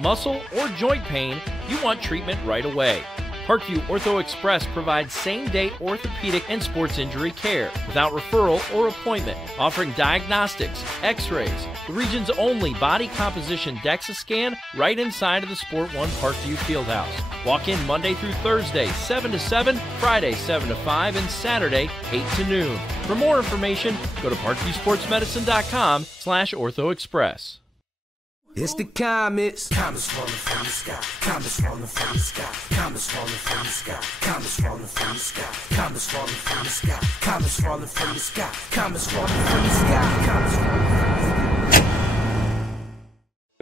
muscle, or joint pain, you want treatment right away. Parkview Ortho Express provides same-day orthopedic and sports injury care without referral or appointment, offering diagnostics, x-rays, the region's only body composition DEXA scan right inside of the Sport One Parkview Fieldhouse. Walk in Monday through Thursday, 7 to 7, Friday, 7 to 5, and Saturday, 8 to noon. For more information, go to parkviewsportsmedicine.com/orthoexpress. It's the comets. Comets falling from the sky. Comets falling from the sky. Comets falling from the sky. Comets falling from the sky. Comets falling from the sky. Comets falling from the sky. Comets falling from the sky. Comets falling from the sky.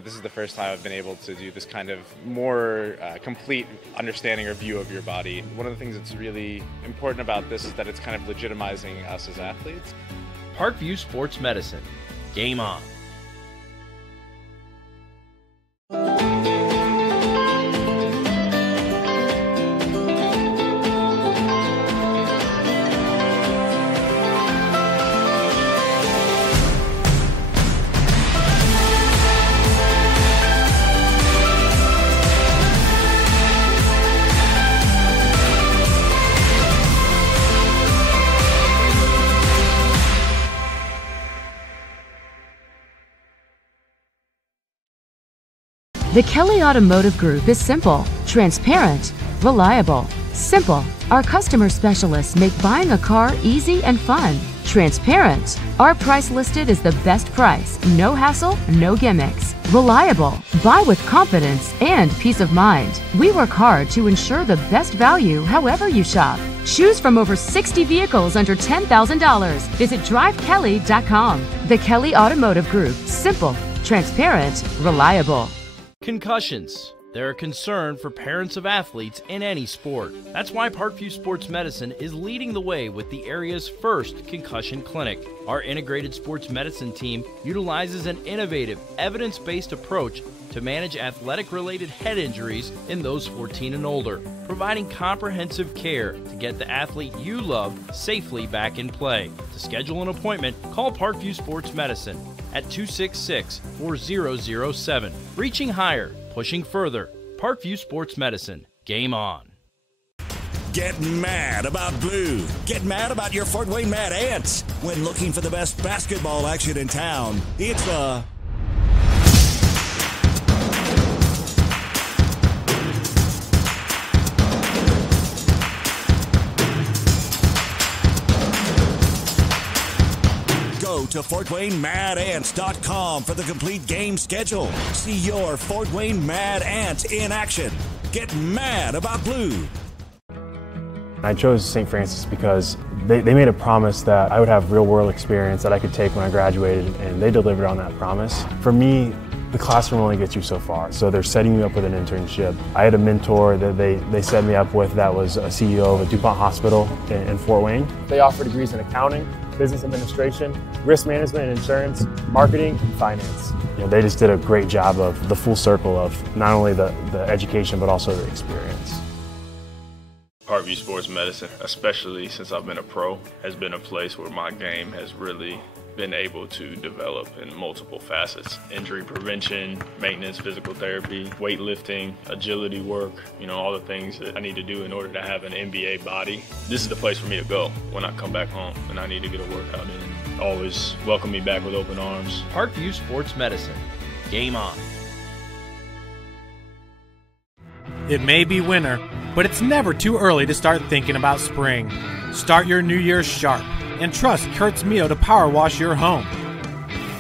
This is the first time I've been able to do this kind of more complete understanding or view of your body. One of the things that's really important about this is that it's kind of legitimizing us as athletes. Parkview Sports Medicine. Game on. The Kelly Automotive Group is simple, transparent, reliable. Simple. Our customer specialists make buying a car easy and fun. Transparent. Our price listed is the best price. No hassle, no gimmicks. Reliable. Buy with confidence and peace of mind. We work hard to ensure the best value however you shop. Choose from over 60 vehicles under $10,000. Visit drivekelly.com. The Kelly Automotive Group. Simple, transparent, reliable. Concussions. They're a concern for parents of athletes in any sport. That's why Parkview Sports Medicine is leading the way with the area's first concussion clinic. Our integrated sports medicine team utilizes an innovative, evidence-based approach to manage athletic-related head injuries in those 14 and older, providing comprehensive care to get the athlete you love safely back in play. To schedule an appointment, call Parkview Sports Medicine at 266-4007. Reaching higher, pushing further. Parkview Sports Medicine. Game on. Get mad about blue. Get mad about your Fort Wayne Mad Ants. When looking for the best basketball action in town, it's the Go to FortWayneMadAnts.com for the complete game schedule. See your Fort Wayne Mad Ants in action. Get mad about blue. I chose St. Francis because they made a promise that I would have real-world experience that I could take when I graduated, and they delivered on that promise. For me, the classroom only gets you so far, so they're setting you up with an internship. I had a mentor that they set me up with that was a CEO of a DuPont hospital in Fort Wayne. They offer degrees in accounting, business administration, risk management and insurance, marketing, and finance. You know, they just did a great job of the full circle of not only the education but also the experience. Parkview Sports Medicine, especially since I've been a pro, has been a place where my game has really been able to develop in multiple facets. Injury prevention, maintenance, physical therapy, weightlifting, agility work, all the things that I need to do in order to have an NBA body. This is the place for me to go when I come back home and I need to get a workout in. Always welcome me back with open arms. Parkview Sports Medicine. Game on. It may be winter, but it's never too early to start thinking about spring. Start your new year sharp and trust Kurt's Mio to power wash your home.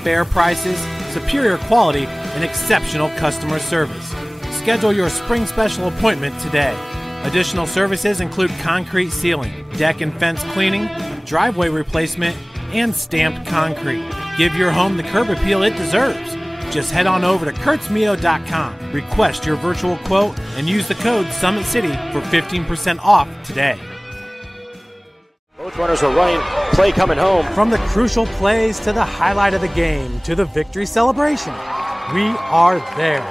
Fair prices, superior quality, and exceptional customer service. Schedule your spring special appointment today. Additional services include concrete sealing, deck and fence cleaning, driveway replacement, and stamped concrete. Give your home the curb appeal it deserves. Just head on over to kurtzmio.com, request your virtual quote, and use the code SummitCity for 15% off today. Both runners are running, play coming home. From the crucial plays to the highlight of the game to the victory celebration, we are there.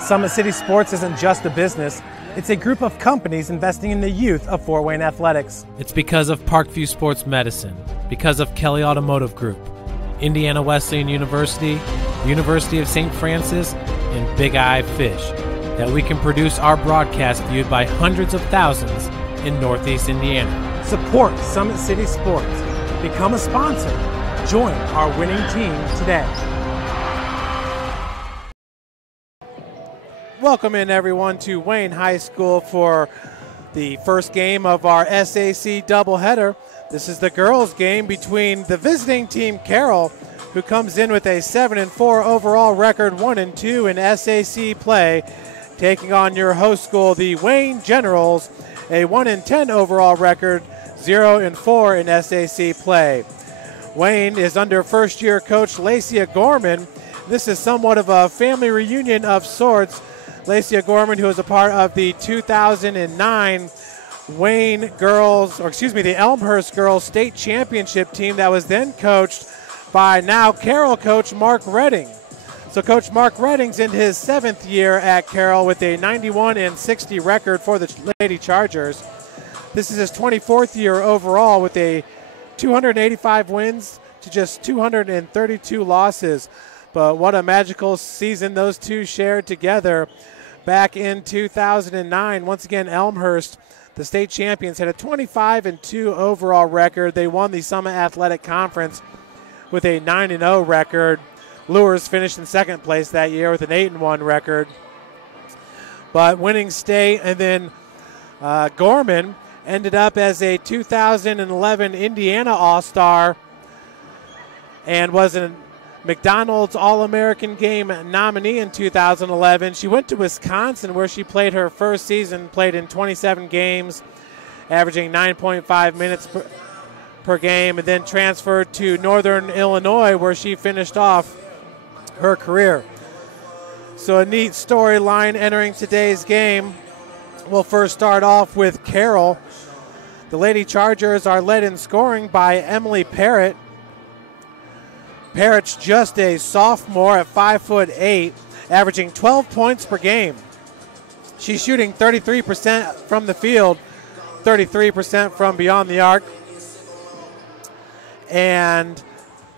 Summit City Sports isn't just a business, it's a group of companies investing in the youth of Fort Wayne athletics. It's because of Parkview Sports Medicine, because of Kelly Automotive Group, Indiana Wesleyan University, University of St. Francis, and big eye fish that we can produce our broadcast viewed by hundreds of thousands in Northeast Indiana. Support Summit City Sports. Become a sponsor. Join our winning team today. Welcome in, everyone, to Wayne High School for the first game of our SAC doubleheader. This is the girls' game between the visiting team Carroll, who comes in with a 7-4 overall record, 1-2 in SAC play, taking on your host school, the Wayne Generals, a 1-10 overall record, 0-4 in SAC play. Wayne is under first-year coach Lacia Gorman. This is somewhat of a family reunion of sorts. Lacia Gorman, who was a part of the 2009 Wayne girls, the Elmhurst girls state championship team that was then coached by now Carroll coach Mark Redding. So Coach Mark Redding's in his 7th year at Carroll with a 91-60 record for the Lady Chargers. This is his 24th year overall with a 285 wins to just 232 losses. But what a magical season those two shared together back in 2009. Once again, Elmhurst, the state champions, had a 25-2 overall record. They won the Summit Athletic Conference with a 9-0 record. Lures finished in second place that year with an 8-1 record. But winning state, and then Gorman ended up as a 2011 Indiana All-Star and was a McDonald's All-American Game nominee in 2011. She went to Wisconsin, where she played her first season, played in 27 games, averaging 9.5 minutes per game, and then transferred to Northern Illinois, where she finished off her career. So a neat storyline entering today's game. We'll first start off with Carroll. The Lady Chargers are led in scoring by Emily Parrott. Parrott's just a sophomore at 5'8", averaging 12 points per game. She's shooting 33% from the field, 33% from beyond the arc, and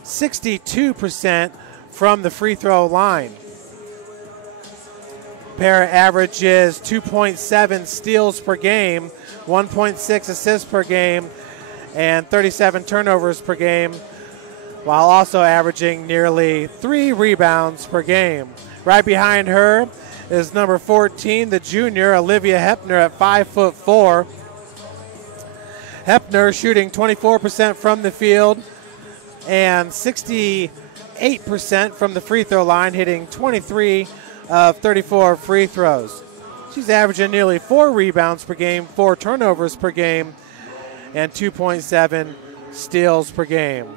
62% from the free throw line. Parrott averages 2.7 steals per game, 1.6 assists per game, and 37 turnovers per game, while also averaging nearly 3 rebounds per game. Right behind her is number 14, the junior, Olivia Hepner, at 5'4". Hepner shooting 24% from the field and 68% from the free throw line, hitting 23 of 34 free throws. She's averaging nearly 4 rebounds per game, 4 turnovers per game, and 2.7 steals per game.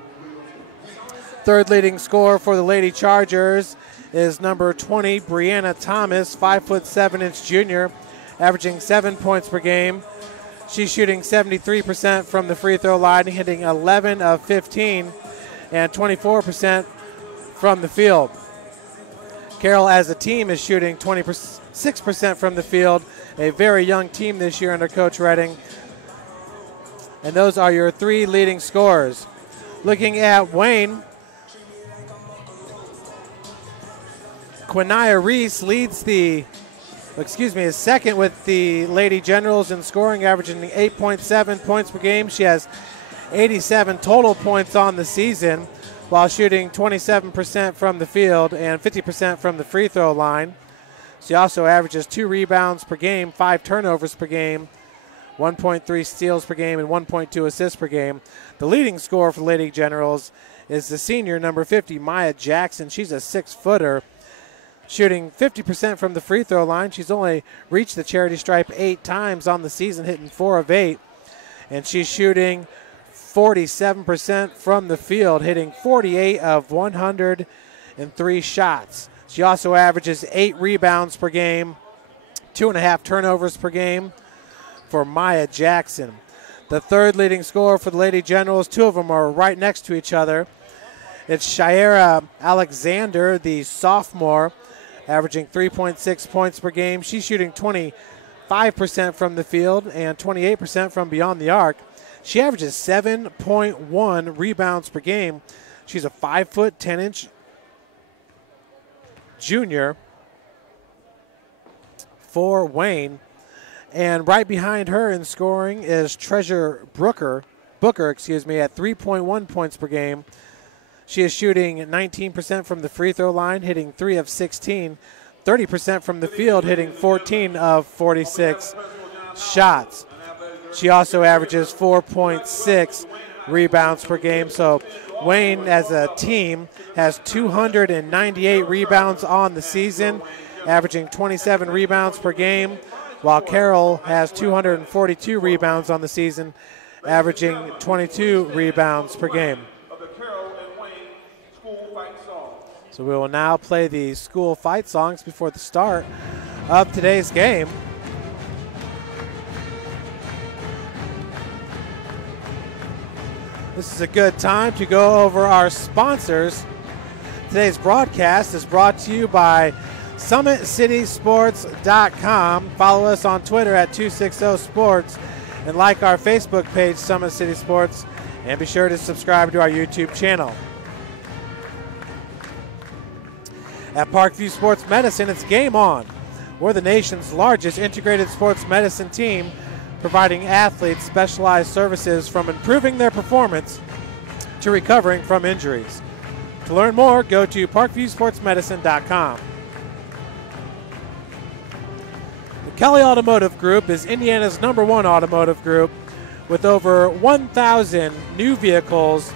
Third leading scorer for the Lady Chargers is number 20, Brianna Thomas, 5'7" junior, averaging 7 points per game. She's shooting 73% from the free throw line, hitting 11 of 15 and 24% from the field. Carroll as a team is shooting 26% from the field, a very young team this year under Coach Redding. And those are your 3 leading scorers. Looking at Wayne, Quinaya Reese leads is second with the Lady Generals in scoring, averaging 8.7 points per game. She has 87 total points on the season, while shooting 27% from the field and 50% from the free throw line. She also averages 2 rebounds per game, 5 turnovers per game, 1.3 steals per game, and 1.2 assists per game. The leading scorer for Lady Generals is the senior, number 50, Maya Jackson. She's a 6-footer, shooting 50% from the free throw line. She's only reached the charity stripe 8 times on the season, hitting 4 of 8. And she's shooting 47% from the field, hitting 48 of 103 shots. She also averages 8 rebounds per game, 2.5 turnovers per game for Maya Jackson. The third leading scorer for the Lady Generals, 2 of them are right next to each other. It's Shira Alexander, the sophomore, averaging 3.6 points per game. She's shooting 25% from the field and 28% from beyond the arc. She averages 7.1 rebounds per game. She's a 5'10" junior. for Wayne. And right behind her in scoring is Treasure Booker, at 3.1 points per game. She is shooting 19% from the free throw line, hitting 3 of 16, 30% from the field, hitting 14 of 46 shots. She also averages 4.6 rebounds per game. So Wayne as a team has 298 rebounds on the season, averaging 27 rebounds per game, while Carroll has 242 rebounds on the season, averaging 22 rebounds per game. So we will now play the school fight songs before the start of today's game. This is a good time to go over our sponsors. Today's broadcast is brought to you by SummitCitySports.com. Follow us on Twitter at 260sports and like our Facebook page, Summit City Sports, and be sure to subscribe to our YouTube channel. At Parkview Sports Medicine, it's game on. We're the nation's largest integrated sports medicine team, providing athletes specialized services from improving their performance to recovering from injuries. To learn more, go to parkviewsportsmedicine.com. The Kelly Automotive Group is Indiana's #1 automotive group with over 1,000 new vehicles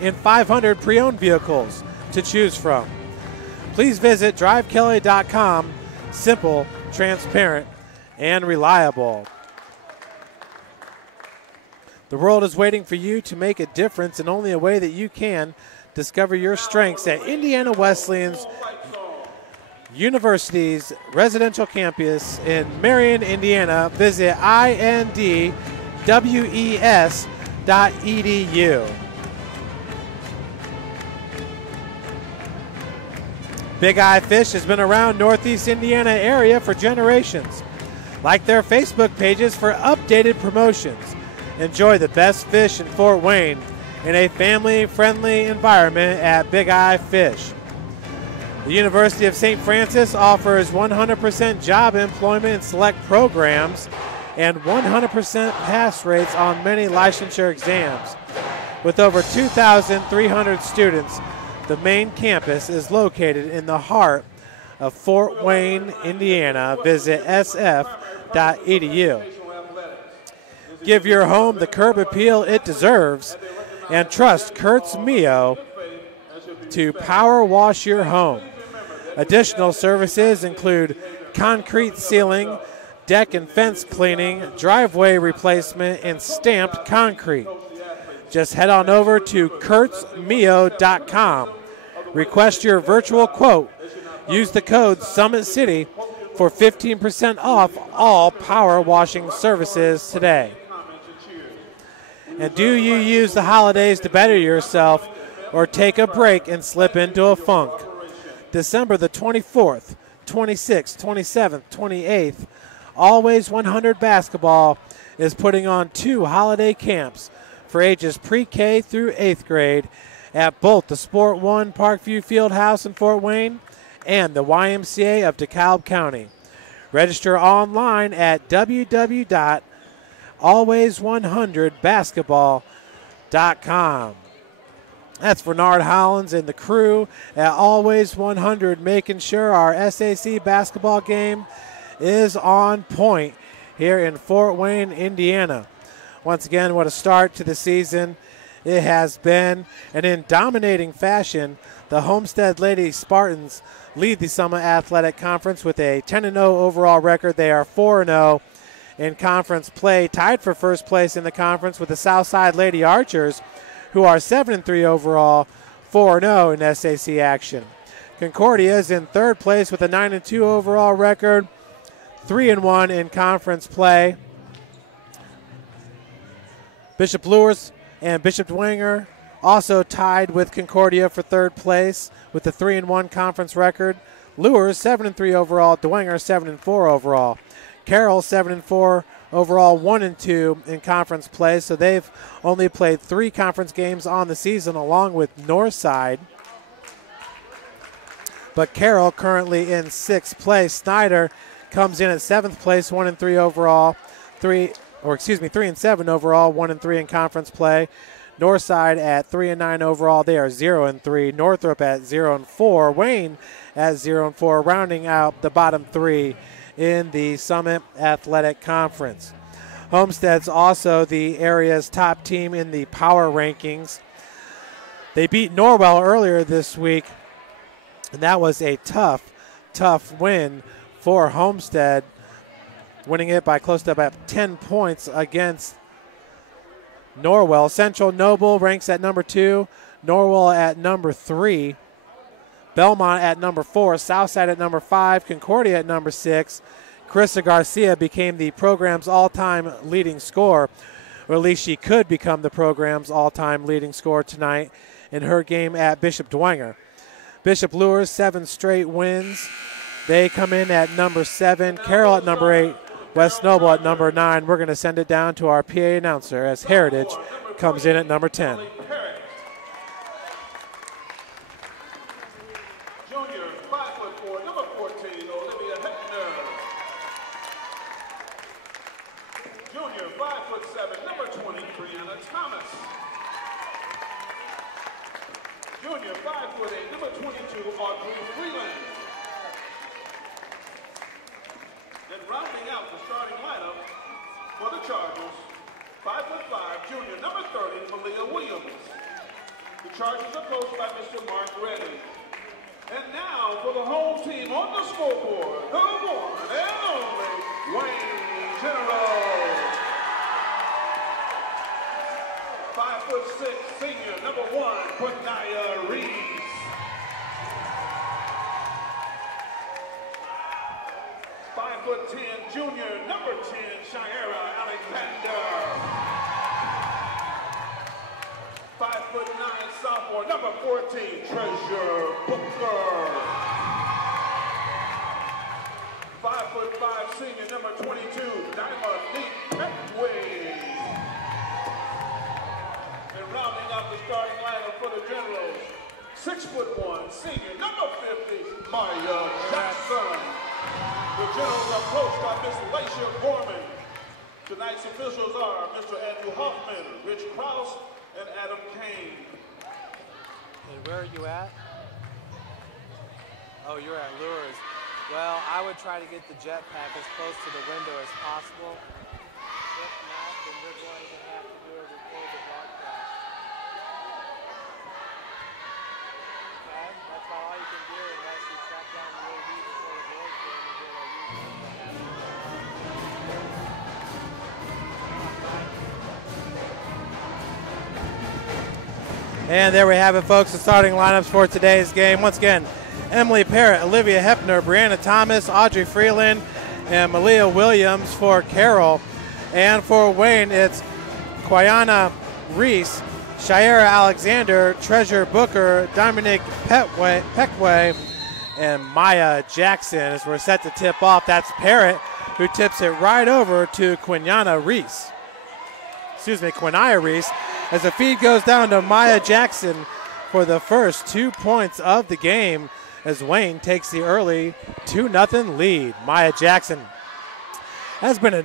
and 500 pre-owned vehicles to choose from. Please visit drivekelly.com. Simple, transparent, and reliable. The world is waiting for you to make a difference, and only a way that you can. Discover your strengths at Indiana Wesleyan's University's residential campus in Marion, Indiana. Visit indwes.edu. Big Eye Fish has been around Northeast Indiana area for generations. Like their Facebook pages for updated promotions. Enjoy the best fish in Fort Wayne in a family-friendly environment at Big Eye Fish. The University of St. Francis offers 100% job employment in select programs and 100% pass rates on many licensure exams. With over 2,300 students, the main campus is located in the heart of Fort Wayne, Indiana. Visit sf.edu. Give your home the curb appeal it deserves and trust Kurtz Mio to power wash your home. Additional services include concrete sealing, deck and fence cleaning, driveway replacement, and stamped concrete. Just head on over to kurtzmio.com. Request your virtual quote. Use the code SummitCity for 15% off all power washing services today. And do you use the holidays to better yourself or take a break and slip into a funk? December the 24th, 26th, 27th, 28th, Always 100 Basketball is putting on 2 holiday camps for ages pre-K through 8th grade at both the Sport One Parkview Fieldhouse in Fort Wayne and the YMCA of DeKalb County. Register online at www.always100basketball.com. That's Bernard Hollins and the crew at Always 100, making sure our SAC basketball game is on point here in Fort Wayne, Indiana. Once again, what a start to the season it has been. And in dominating fashion, the Homestead Lady Spartans lead the Summit Athletic Conference with a 10-0 overall record. They are 4-0 in conference play, tied for first place in the conference with the Southside Lady Archers, who are 7-3 overall, 4-0 in SAC action. Concordia is in third place with a 9-2 overall record, 3-1 in conference play. Bishop Luers and Bishop Dwenger also tied with Concordia for third place with the 3-1 conference record. Luers 7-3 overall, Dwenger 7-4 overall. Carroll 7-4 overall, 1-2 in conference play, so they've only played 3 conference games on the season along with Northside. But Carroll currently in 6th place. Snyder comes in at 7th place, 1-3 overall, 3-7 overall, 1-3 in conference play. Northside at 3-9 overall, they are 0-3. Northrop at 0-4. Wayne at 0-4, rounding out the bottom three in the Summit Athletic Conference. Homestead's also the area's top team in the power rankings. They beat Norwell earlier this week, and that was a tough win for Homestead, winning it by close to about 10 points against Norwell. Central Noble ranks at number 2, Norwell at number 3, Belmont at number 4, Southside at number 5, Concordia at number 6. Carissa Garcia became the program's all-time leading scorer, or at least she could become the program's all-time leading scorer tonight in her game at Bishop Dwenger. Bishop lures 7 straight wins. They come in at number 7, Carroll at number 8, West Noble at number 9. We're going to send it down to our PA announcer as Heritage comes in at number 10. Junior, 5'4", number 14, Olivia Heckner. Junior, 5'7", number 20, Brianna Thomas. Junior, 5'8", number 22, Audrey Freeland. And rounding out the starting lineup for the Chargers, 5'5", junior, number 30, Malia Williams. The Chargers are coached by Mr. Mark Reddy. And now for the home team on the scoreboard, the one and only Wayne General. 5'6", senior, number 1, Quinaya Reeves. 5'10", junior, number 10, Shiera Alexander. 5'9", sophomore, number 14, Treasure Booker. 5'5", senior, number 22, Diamond Medway. And rounding out the starting lineup for the Generals, 6'1", senior, number 50, Maya Jackson. The Generals are coached by Miss Laisha Gorman. Tonight's officials are Mr. Andrew Hoffman, Rich Krause, and Adam Kane. And where are you at? Oh, you're at Lures. Well, I would try to get the jetpack as close to the window as possible. If not, then we're going to have to do a record the broadcast. Okay? That's about all you can do unless you track down the AV before the board's game and get a And there we have it, folks, the starting lineups for today's game. Once again, Emily Parrott, Olivia Hepner, Brianna Thomas, Audrey Freeland, and Malia Williams for Carroll. And for Wayne, it's Quayana Reese, Shiera Alexander, Treasure Booker, Dominique Peckway, and Maya Jackson. As we're set to tip off, that's Parrott, who tips it right over to Quinaya Reese. As the feed goes down to Maya Jackson for the first 2 points of the game as Wayne takes the early 2-0 lead. Maya Jackson has been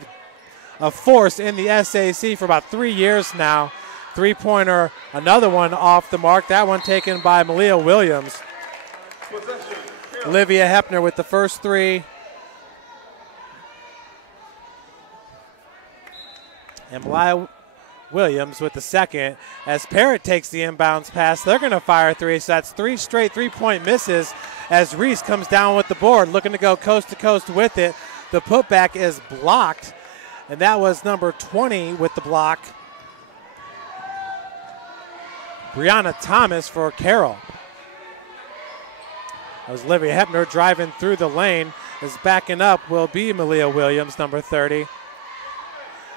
a force in the SAC for about 3 years now. Three-pointer, another one off the mark. That one taken by Malia Williams. Olivia Hepner with the first three. And Malia Williams with the second. As Parrott takes the inbounds pass, they're going to fire three. So that's 3 straight three-point misses as Reese comes down with the board, looking to go coast to coast with it. The putback is blocked, and that was number 20 with the block, Brianna Thomas for Carroll. That was Olivia Hepner driving through the lane. As backing up will be Malia Williams, number 30.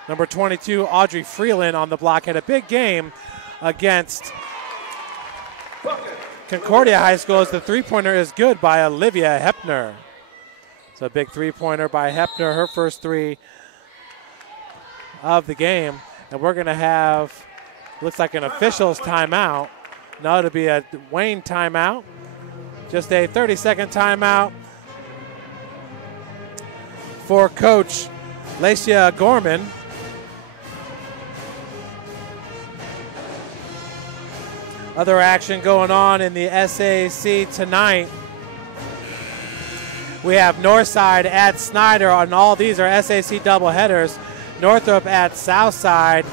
Number 22, Audrey Freeland on the block, had a big game against Concordia High School as the three-pointer is good by Olivia Hepner. So a big three-pointer by Hepner, her first three of the game. And we're going to have, looks like an official's timeout. No, it'll be a Wayne timeout. Just a 30-second timeout. for Coach Lacia Gorman. Other action going on in the SAC tonight. We have Northside at Snyder, and all these are SAC doubleheaders. Northrop at Southside,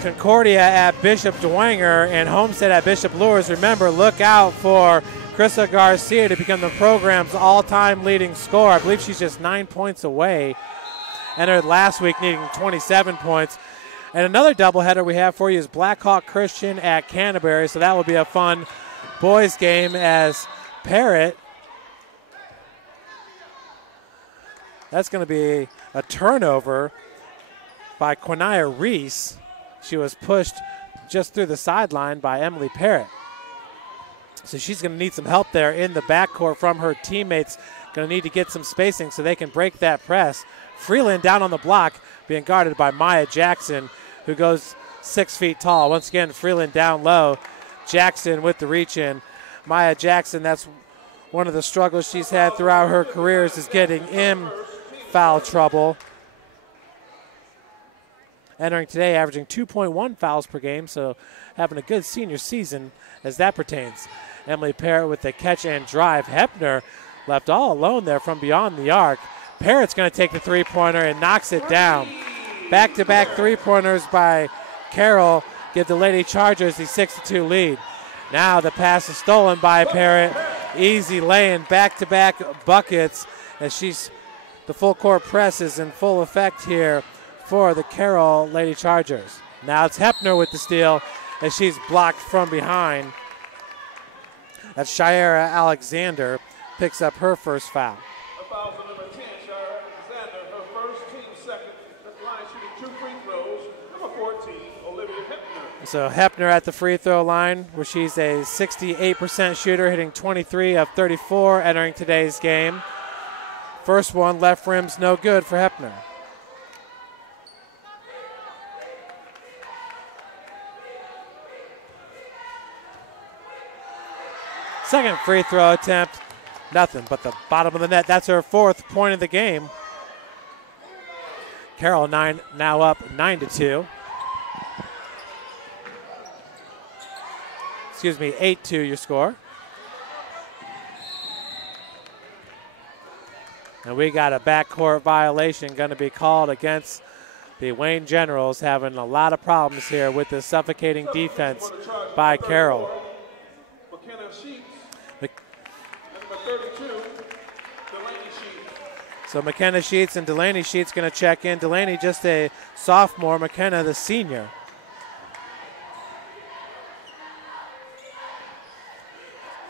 Concordia at Bishop Dwenger, and Homestead at Bishop Lures. Remember, look out for Krista Garcia to become the program's all-time leading scorer. I believe she's just 9 points away. Entered last week needing 27 points. And another doubleheader we have for you is Blackhawk Christian at Canterbury, so that will be a fun boys game as Parrott. That's going to be a turnover by Quinaya Reese. She was pushed just through the sideline by Emily Parrott. So she's going to need some help there in the backcourt from her teammates. Going to need to get some spacing so they can break that press. Freeland down on the block, being guarded by Maya Jackson, who goes 6 feet tall. Once again, Freeland down low. Jackson with the reach in. Maya Jackson, that's one of the struggles she's had throughout her career, is getting in foul trouble. Entering today, averaging 2.1 fouls per game, so having a good senior season as that pertains. Emily Parrott with the catch and drive. Hepner left all alone there from beyond the arc. Parrott's going to take the three-pointer and knocks it down. Back-to-back three-pointers by Carroll give the Lady Chargers the 6-2 lead. Now the pass is stolen by Parrott. Easy laying, back-to-back buckets as the full-court press is in full effect here for the Carroll Lady Chargers. Now it's Hepner with the steal as she's blocked from behind. That's Shira Alexander picks up her first foul. A foul for number 10, Shira Alexander, her first, team second. That's line shooting 2 free throws. Number 14, Olivia Hepner. So Hepner at the free throw line, where she's a 68% shooter, hitting 23 of 34 entering today's game. First one, left rim's no good for Hepner. Second free throw attempt, nothing but the bottom of the net. That's her 4th point of the game. Carroll now up 9-2. Excuse me, 8-2 your score. And we got a backcourt violation going to be called against the Wayne Generals, having a lot of problems here with the suffocating defense by Carroll. So McKenna Sheets and Delaney Sheets going to check in. Delaney just a sophomore, McKenna the senior.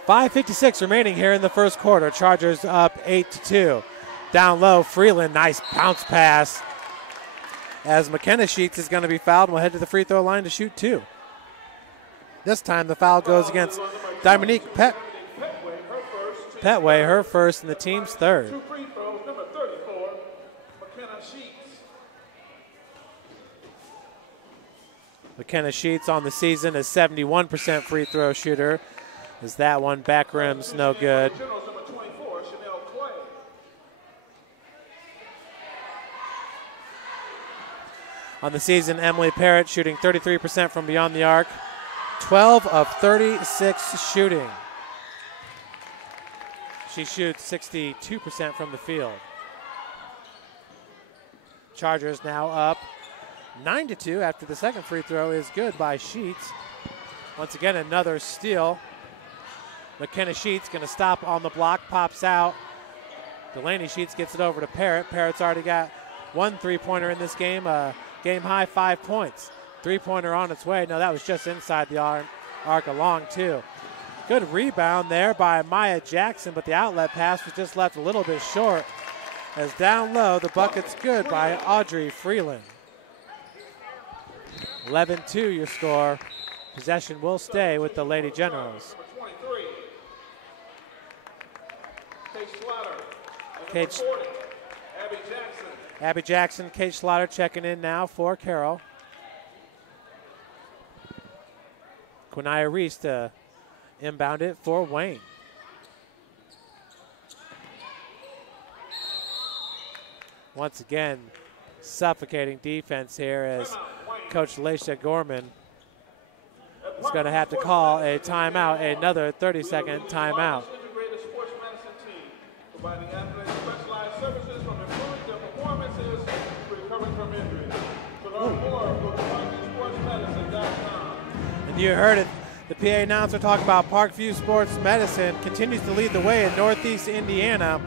.5:56 remaining here in the first quarter. Chargers up 8-2. Down low, Freeland, nice bounce pass. As McKenna Sheets is going to be fouled, we'll head to the free throw line to shoot 2. This time the foul goes against Dominique Petway, her first and the team's 3rd. 2 free throws, number 34, McKenna Sheets. McKenna Sheets on the season is 71% free throw shooter. As that one back rim's no good. On the season, Emily Parrott shooting 33% from beyond the arc. 12 of 36 shooting. She shoots 62% from the field. Chargers now up 9-2 after the second free throw is good by Sheets. Once again, another steal. McKenna Sheets going to stop on the block, pops out. Delaney Sheets gets it over to Parrott. Parrott's already got 1 3-pointer in this game, game high 5 points. 3-pointer on its way. No, that was just inside the arc, a long 2. Good rebound there by Maya Jackson, but the outlet pass was just left a little bit short. As down low, the bucket's good by Audrey Freeland. 11-2 your score. Possession will stay with the Lady Generals. Abby Jackson, Kate Slaughter checking in now for Carroll. Quinaya Reese to inbound it for Wayne. Once again, suffocating defense here as Coach Laisha Gorman is going to have to call a timeout, another 30-second timeout. Providing athletes specialized services from improving their performances to recovering from injuries. To learn more, go to ParkviewSportsMedicine.com. And you heard it. The PA announcer talking about Parkview Sports Medicine continues to lead the way in Northeast Indiana.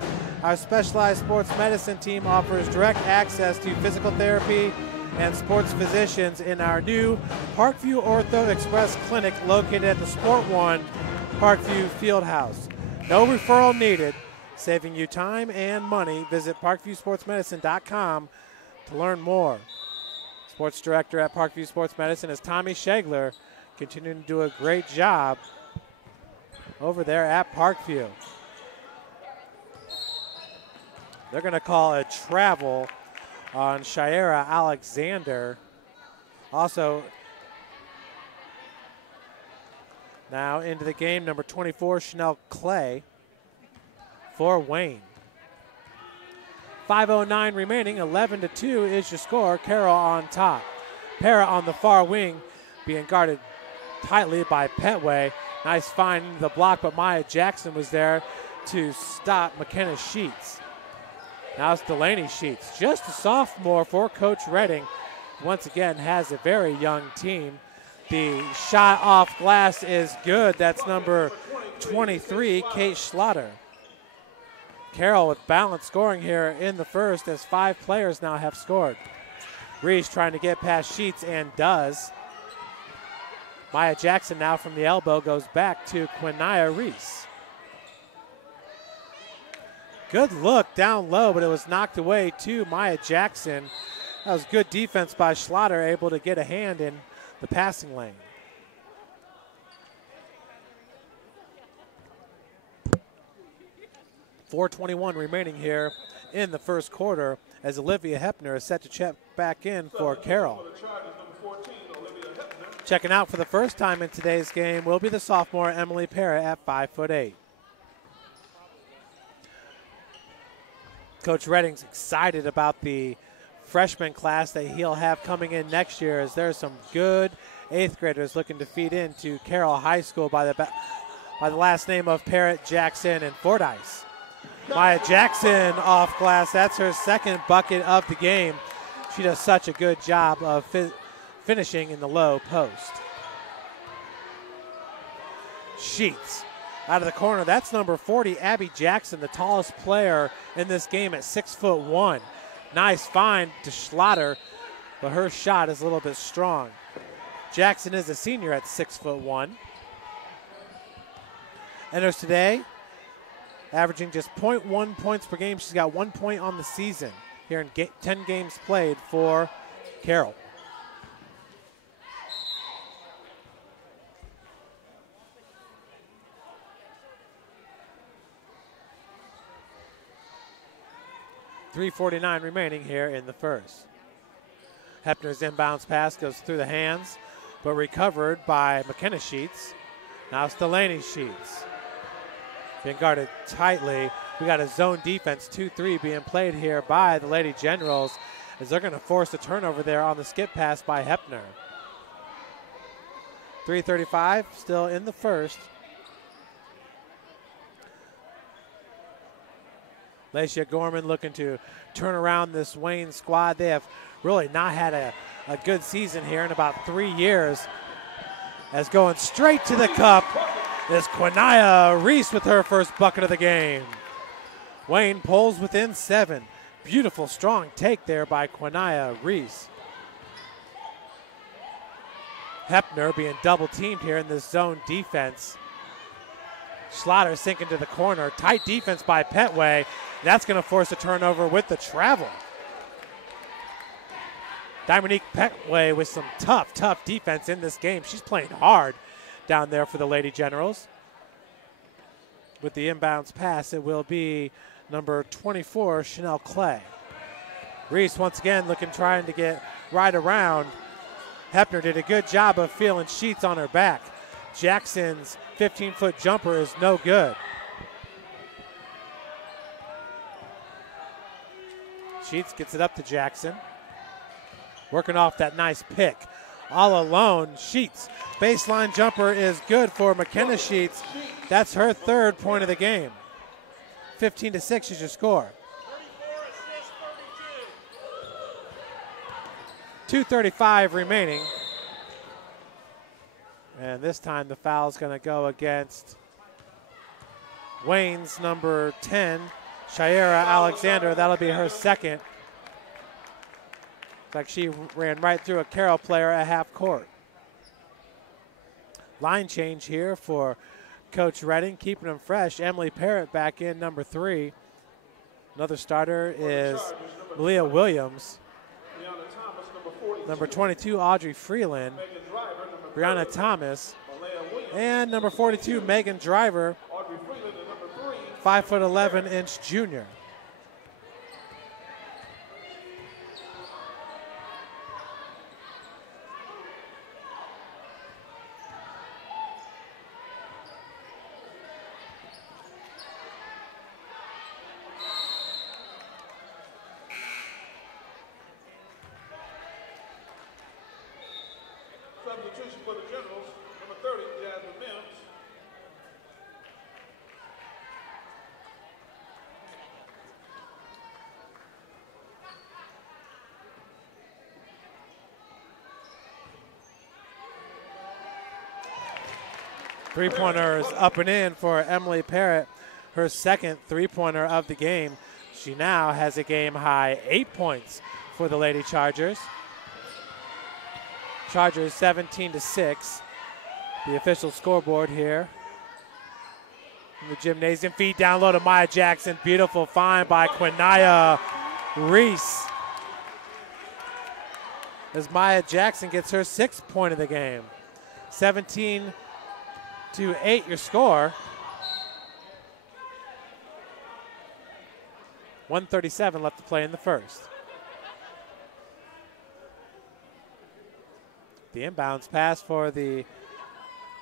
Our specialized sports medicine team offers direct access to physical therapy and sports physicians in our new Parkview Ortho Express Clinic located at the Sport One Parkview Fieldhouse. No referral needed, saving you time and money. Visit ParkviewSportsMedicine.com to learn more. Sports director at Parkview Sports Medicine is Tommy Shagler, continuing to do a great job over there at Parkview. They're going to call a travel on Shira Alexander. Also, now into the game, number 24, Chanel Clay for Wayne. 5:09 remaining, 11-2 is your score. Carroll on top. Para on the far wing being guarded tightly by Petway. Nice find into the block, but Maya Jackson was there to stop McKenna Sheets. Now it's Delaney Sheets, just a sophomore for Coach Redding. Once again, has a very young team. The shot off glass is good. That's number 23, Kate Schlatter. Carroll with balanced scoring here in the first as 5 players now have scored. Reese trying to get past Sheets and does. Maya Jackson now from the elbow goes back to Quinaya Reese. Good look down low, but it was knocked away to Maya Jackson. That was good defense by Schlatter, able to get a hand in the passing lane. .421 remaining here in the first quarter as Olivia Hepner is set to check back in for Carroll. Checking out for the first time in today's game will be the sophomore Emily Para at 5'8". Coach Redding's excited about the freshman class that he'll have coming in next year, as there's some good 8th graders looking to feed into Carroll High School by the last name of Parrott, Jackson, and Fordyce. Maya Jackson off glass. That's her second bucket of the game. She does such a good job of finishing in the low post. Sheets out of the corner. That's number 40, Abby Jackson, the tallest player in this game at 6'1". Nice find to Schlatter, but her shot is a little bit strong. Jackson is a senior at 6'1". Enters today, averaging just 0.1 points per game. She's got 1 point on the season here in 10 games played for Carroll. .349 remaining here in the first. Hepner's inbounds pass goes through the hands, but recovered by McKenna Sheets. Now it's Delaney Sheets. Being guarded tightly. We got a zone defense 2-3 being played here by the Lady Generals, as they're going to force a turnover there on the skip pass by Hepner. 3:35 still in the first. Laisha Gorman looking to turn around this Wayne squad. They have really not had a good season here in about 3 years. As going straight to the cup is Quinaya Reese with her first bucket of the game. Wayne pulls within 7. Beautiful, strong take there by Quinaya Reese. Hepner being double teamed here in this zone defense. Schlatter sinking to the corner. Tight defense by Petway. That's going to force a turnover with the travel. Dominique Petway with some tough defense in this game. She's playing hard down there for the Lady Generals. With the inbounds pass, it will be number 24, Chanel Clay. Reese once again trying to get right around. Hepner did a good job of feeling Sheets on her back. Jackson's 15-foot jumper is no good. Sheets gets it up to Jackson. Working off that nice pick. All alone, Sheets. Baseline jumper is good for McKenna Sheets. That's her third point of the game. 15-6 is your score. 2:35 remaining. And this time the foul's going to go against Wayne's number 10, Shiera Alexander. That'll be her second. Looks like she ran right through a Carroll player at half court. Line change here for Coach Redding, keeping them fresh. Emily Parrott back in, number 3. Another starter is Leah Williams. Number 22, Audrey Freeland. Brianna Thomas. And number 42, Megan Driver, 5'11" junior. Substitution for the Generals, number 30, Jasmine Mims. Three-pointer is up and in for Emily Parrott, her second three-pointer of the game. She now has a game-high 8 points for the Lady Chargers. Chargers 17-6. The official scoreboard here. In the gymnasium, feed down low to Maya Jackson. Beautiful find by Quinaya Reese. As Maya Jackson gets her 6th point of the game. 17-8 your score. 1:37 left to play in the first. The inbounds pass for the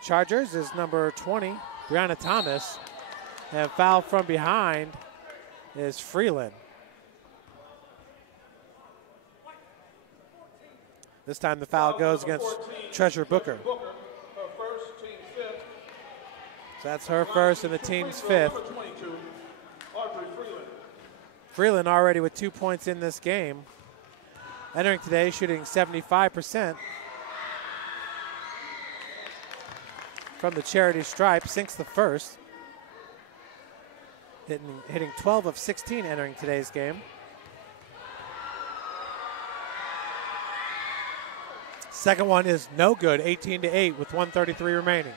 Chargers is number 20, Brianna Thomas. And foul from behind is Freeland. This time the foul goes against Treasure Booker. So that's her first and the team's 5th. Freeland already with 2 points in this game. Entering today, shooting 75%. From the charity stripe, sinks the first. Hitting 12 of 16 entering today's game. Second one is no good, 18-8 with 1:33 remaining.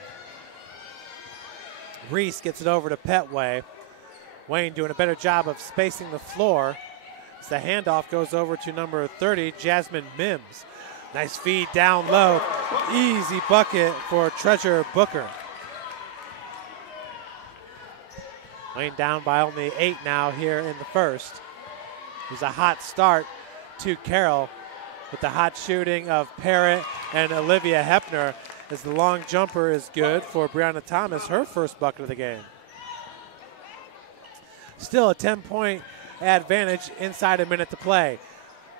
Reese gets it over to Petway. Wayne doing a better job of spacing the floor as the handoff goes over to number 30, Jasmine Mims. Nice feed down low. Easy bucket for Treasure Booker. Wayne down by only 8 now here in the first. It was a hot start to Carroll with the hot shooting of Parrott and Olivia Hepner as the long jumper is good for Brianna Thomas, her first bucket of the game. Still a 10-point advantage inside a minute to play.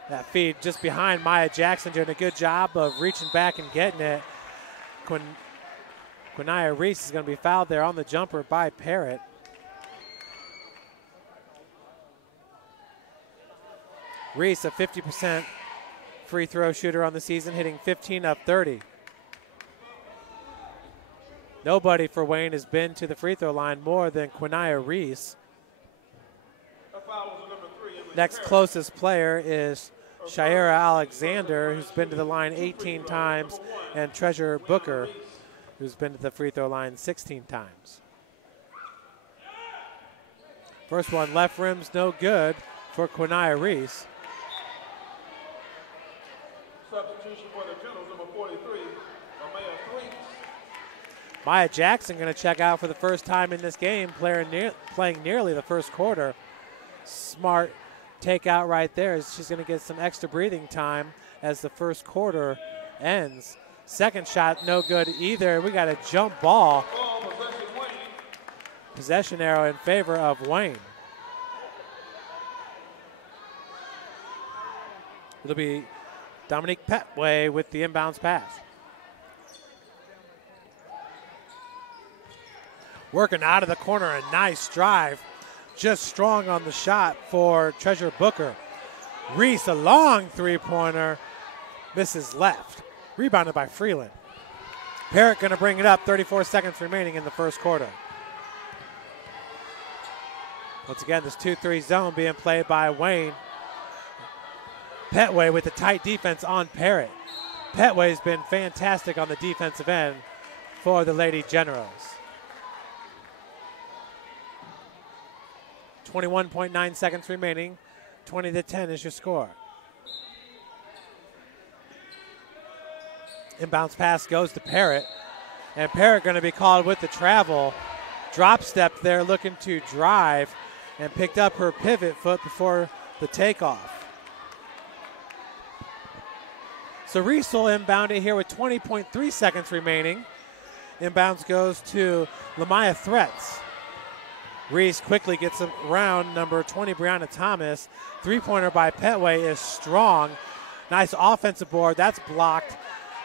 That feed just behind Maya Jackson doing a good job of reaching back and getting it. Quinaya Reese is going to be fouled there on the jumper by Parrott. Reese, a 50% free throw shooter on the season, hitting 15 of 30. Nobody for Wayne has been to the free throw line more than Quinaya Reese. Next closest player is Shiera Alexander, who's been to the line 18 times, and Treasure Booker, who's been to the free throw line 16 times. First one, left rim's no good for Quinaya Reese. Substitution for the Generals, number 43, Amaya Threes. Maya Jackson going to check out for the first time in this game, playing nearly the first quarter. Smart takeout right there. She's going to get some extra breathing time as the first quarter ends. Second shot, no good either. We got a jump ball. Possession arrow in favor of Wayne. It'll be Dominique Petway with the inbounds pass. Working out of the corner, a nice drive. Just strong on the shot for Treasure Booker. Reese, a long three-pointer, misses left. Rebounded by Freeland. Parrott going to bring it up, 34 seconds remaining in the first quarter. Once again, this 2-3 zone being played by Wayne. Petway with the tight defense on Parrott. Petway's been fantastic on the defensive end for the Lady Generals. 21.9 seconds remaining. 20-10 is your score. Inbounds pass goes to Parrott. And Parrott going to be called with the travel. Drop step there, looking to drive, and picked up her pivot foot before the takeoff. So Reese will inbound it here with 20.3 seconds remaining. Inbounds goes to Lamaya Threats. Reese quickly gets around number 20, Brianna Thomas. Three-pointer by Petway is strong. Nice offensive board. That's blocked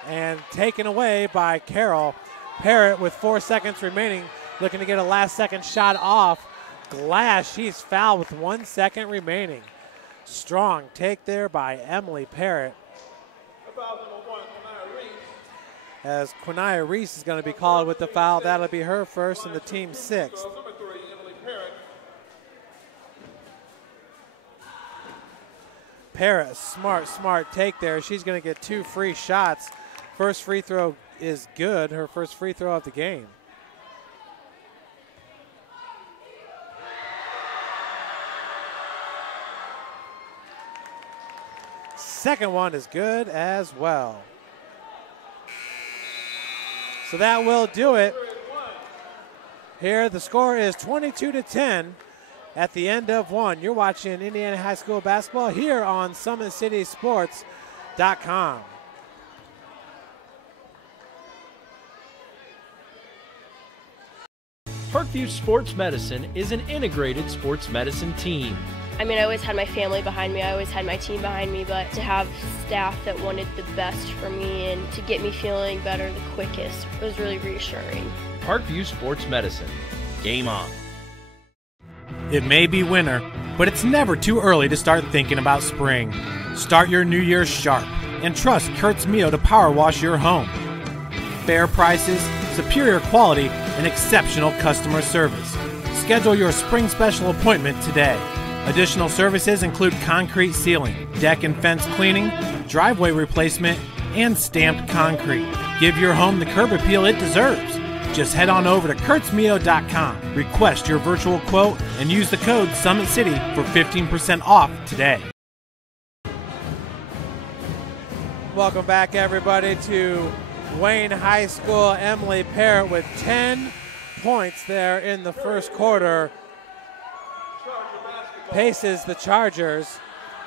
and taken away by Carroll. Parrott with 4 seconds remaining, looking to get a last-second shot off glass. She's fouled with 1 second remaining. Strong take there by Emily Parrott. As Quinaya Reese is going to be called with the foul. That'll be her first and the team's sixth. Parrott, smart take there. She's going to get 2 free shots. First free throw is good, her first free throw of the game. Second one is good as well. So that will do it. Here the score is 22-10 at the end of one. You're watching Indiana High School basketball here on SummitCitySports.com. Parkview Sports Medicine is an integrated sports medicine team. I mean, I always had my family behind me, I always had my team behind me, but to have staff that wanted the best for me and to get me feeling better the quickest was really reassuring. Parkview Sports Medicine. Game on. It may be winter, but it's never too early to start thinking about spring. Start your new year sharp and trust Kurt's Mio to power wash your home. Fair prices, superior quality, and exceptional customer service. Schedule your spring special appointment today. Additional services include concrete sealing, deck and fence cleaning, driveway replacement, and stamped concrete. Give your home the curb appeal it deserves. Just head on over to kurtzmio.com, request your virtual quote, and use the code SummitCity for 15% off today. Welcome back, everybody, to Wayne High School. Emily Parrott with 10 points there in the first quarter. Paces the Chargers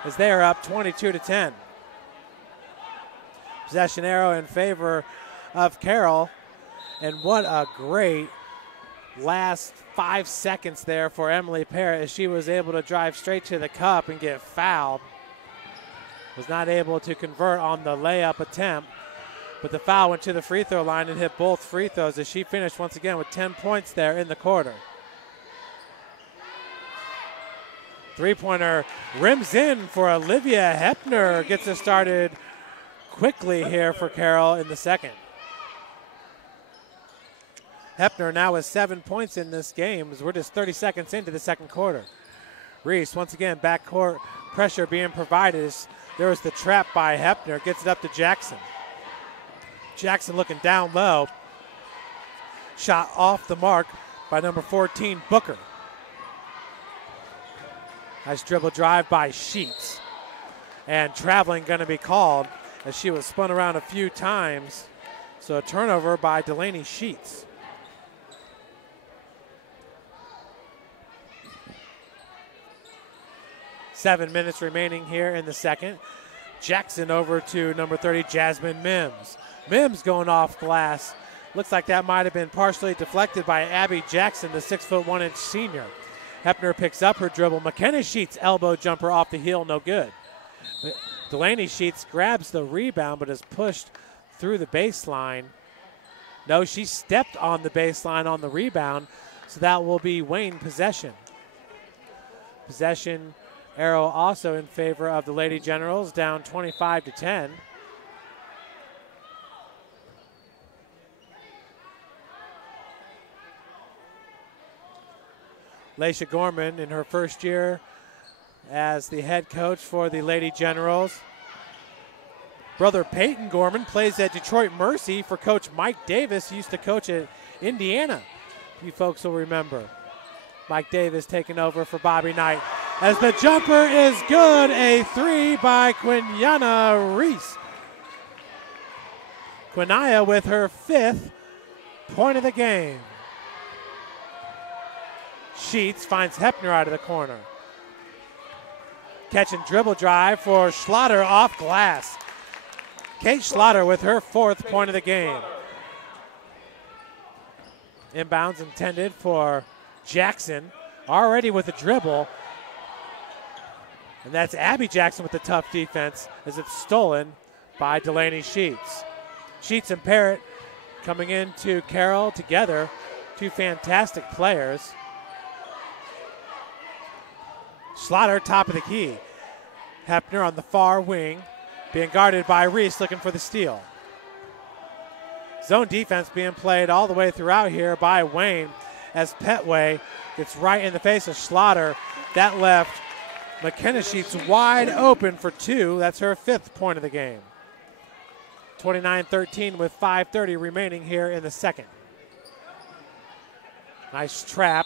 as they are up 22-10. Possession arrow in favor of Carroll. And what a great last 5 seconds there for Emily Parrott as she was able to drive straight to the cup and get fouled. Was not able to convert on the layup attempt, but the foul went to the free throw line and hit both free throws as she finished once again with 10 points there in the quarter. Three-pointer rims in for Olivia Hepner. Gets us started quickly here for Carroll in the second. Hepner now with 7 points in this game as we're just 30 seconds into the second quarter. Reese, once again, backcourt pressure being provided. There was the trap by Hepner. Gets it up to Jackson. Jackson looking down low. Shot off the mark by number 14, Booker. Nice dribble drive by Sheets. And traveling going to be called as she was spun around a few times. So a turnover by Delaney Sheets. Seven minutes remaining here in the second. Jackson over to number 30, Jasmine Mims. Mims going off glass. Looks like that might have been partially deflected by Abby Jackson, the 6'1" senior. Hepner picks up her dribble. McKenna Sheets elbow jumper off the heel, no good. Delaney Sheets grabs the rebound but is pushed through the baseline. No, she stepped on the baseline on the rebound, so that will be Wayne possession. Possession arrow also in favor of the Lady Generals, down 25-10. Laisha Gorman in her first year as the head coach for the Lady Generals. Brother Peyton Gorman plays at Detroit Mercy for Coach Mike Davis. He used to coach at Indiana. You folks will remember. Mike Davis taking over for Bobby Knight. As the jumper is good, a three by Quinyana Reese. Quinyana with her 5th point of the game. Sheets finds Hepner out of the corner. Catch and dribble drive for Schlatter off glass. Kate Schlatter with her 4th point of the game. Inbounds intended for Jackson, already with a dribble. And that's Abby Jackson with the tough defense as it's stolen by Delaney Sheets. Sheets and Parrott coming into Carroll together, 2 fantastic players. Schlatter, top of the key. Hepner on the far wing, being guarded by Reese, looking for the steal. Zone defense being played all the way throughout here by Wayne as Petway gets right in the face of Schlatter. That left McKenna Sheets wide open for 2. That's her 5th point of the game. 29-13 with 5:30 remaining here in the second. Nice trap.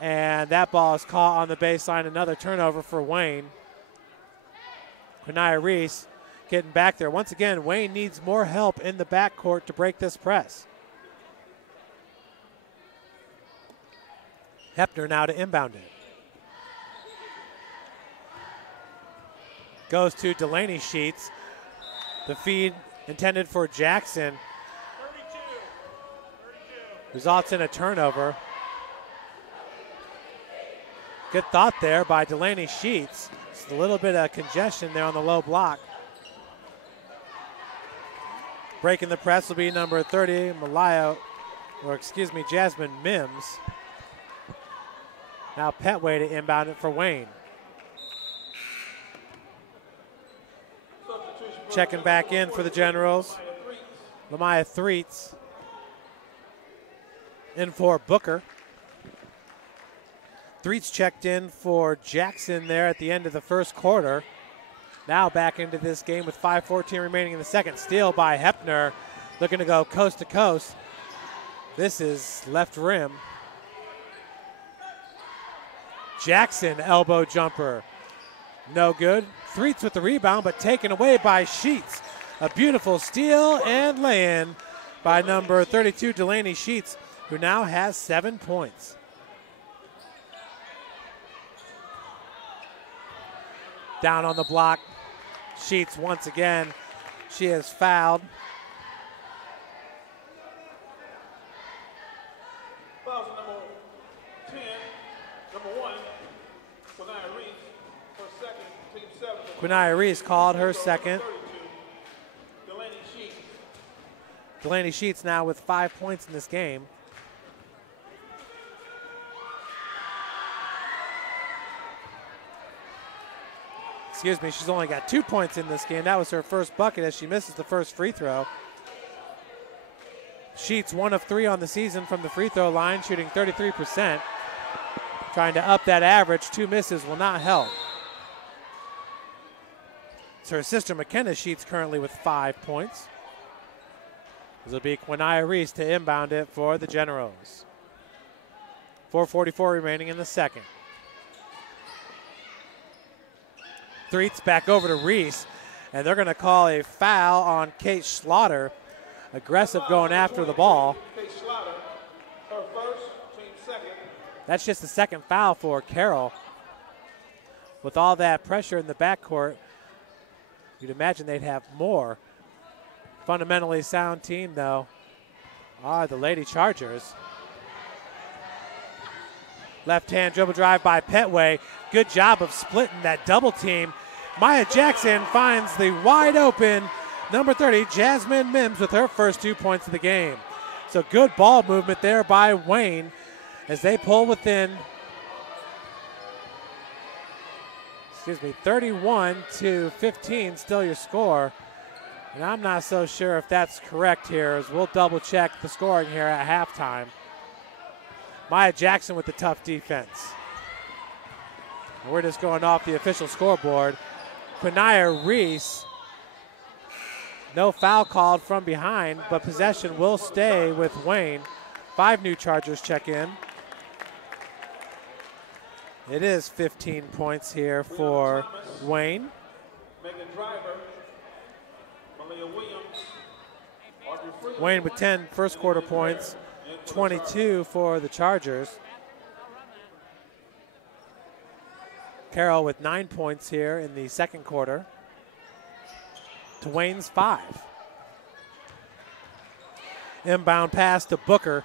And that ball is caught on the baseline. Another turnover for Wayne. Quinyana Reese getting back there. Once again, Wayne needs more help in the backcourt to break this press. Hepner now to inbound it. Goes to Delaney Sheets. The feed intended for Jackson. 32. Results in a turnover. Good thought there by Delaney Sheets. Just a little bit of congestion there on the low block. Breaking the press will be number 30, Jasmine Mims. Now Petway to inbound it for Wayne. Checking back in for the Generals. Lamaya Threets in for Booker. Threets checked in for Jackson there at the end of the first quarter. Now back into this game with 5:14 remaining in the second. Steal by Hepner, looking to go coast to coast. This is left rim. Jackson elbow jumper. No good. Threets with the rebound, but taken away by Sheets. A beautiful steal and lay-in by number 32, Delaney Sheets, who now has 7 points. Down on the block. Sheets once again. She is fouled. Fouls number 10, number 1, Quinyana Reese, for second, team 7. Quinyana Reese called her second. Delaney Sheets. Delaney Sheets now with 5 points in this game. Excuse me, she's only got 2 points in this game. That was her first bucket as she misses the first free throw. Sheets 1 of 3 on the season from the free throw line, shooting 33%. Trying to up that average. 2 misses will not help. It's her sister McKenna Sheets currently with 5 points. This will be Quinyana Reese to inbound it for the Generals. 4:44 remaining in the second. Threets back over to Reese, and they're going to call a foul on Kate Schlatter. Aggressive going after the ball. Kate Schlatter, her first, team second. That's just the second foul for Carroll. With all that pressure in the backcourt, you'd imagine they'd have more. Fundamentally sound team, though, are the Lady Chargers. Left-hand dribble drive by Petway. Good job of splitting that double team Maya Jackson finds the wide open number 30, Jasmine Mims, with her first 2 points of the game. So good ball movement there by Wayne as they pull within, 31-15, still your score. And I'm not so sure if that's correct here, as we'll double check the scoring here at halftime. Maya Jackson with the tough defense. We're just going off the official scoreboard. Quinaya Reese, no foul called from behind, but possession will stay with Wayne. 5 new Chargers check in. It is 15 points here for Wayne. Wayne with 10 first quarter points, 22 for the Chargers. Carroll with 9 points here in the second quarter to Wayne's 5. Inbound pass to Booker.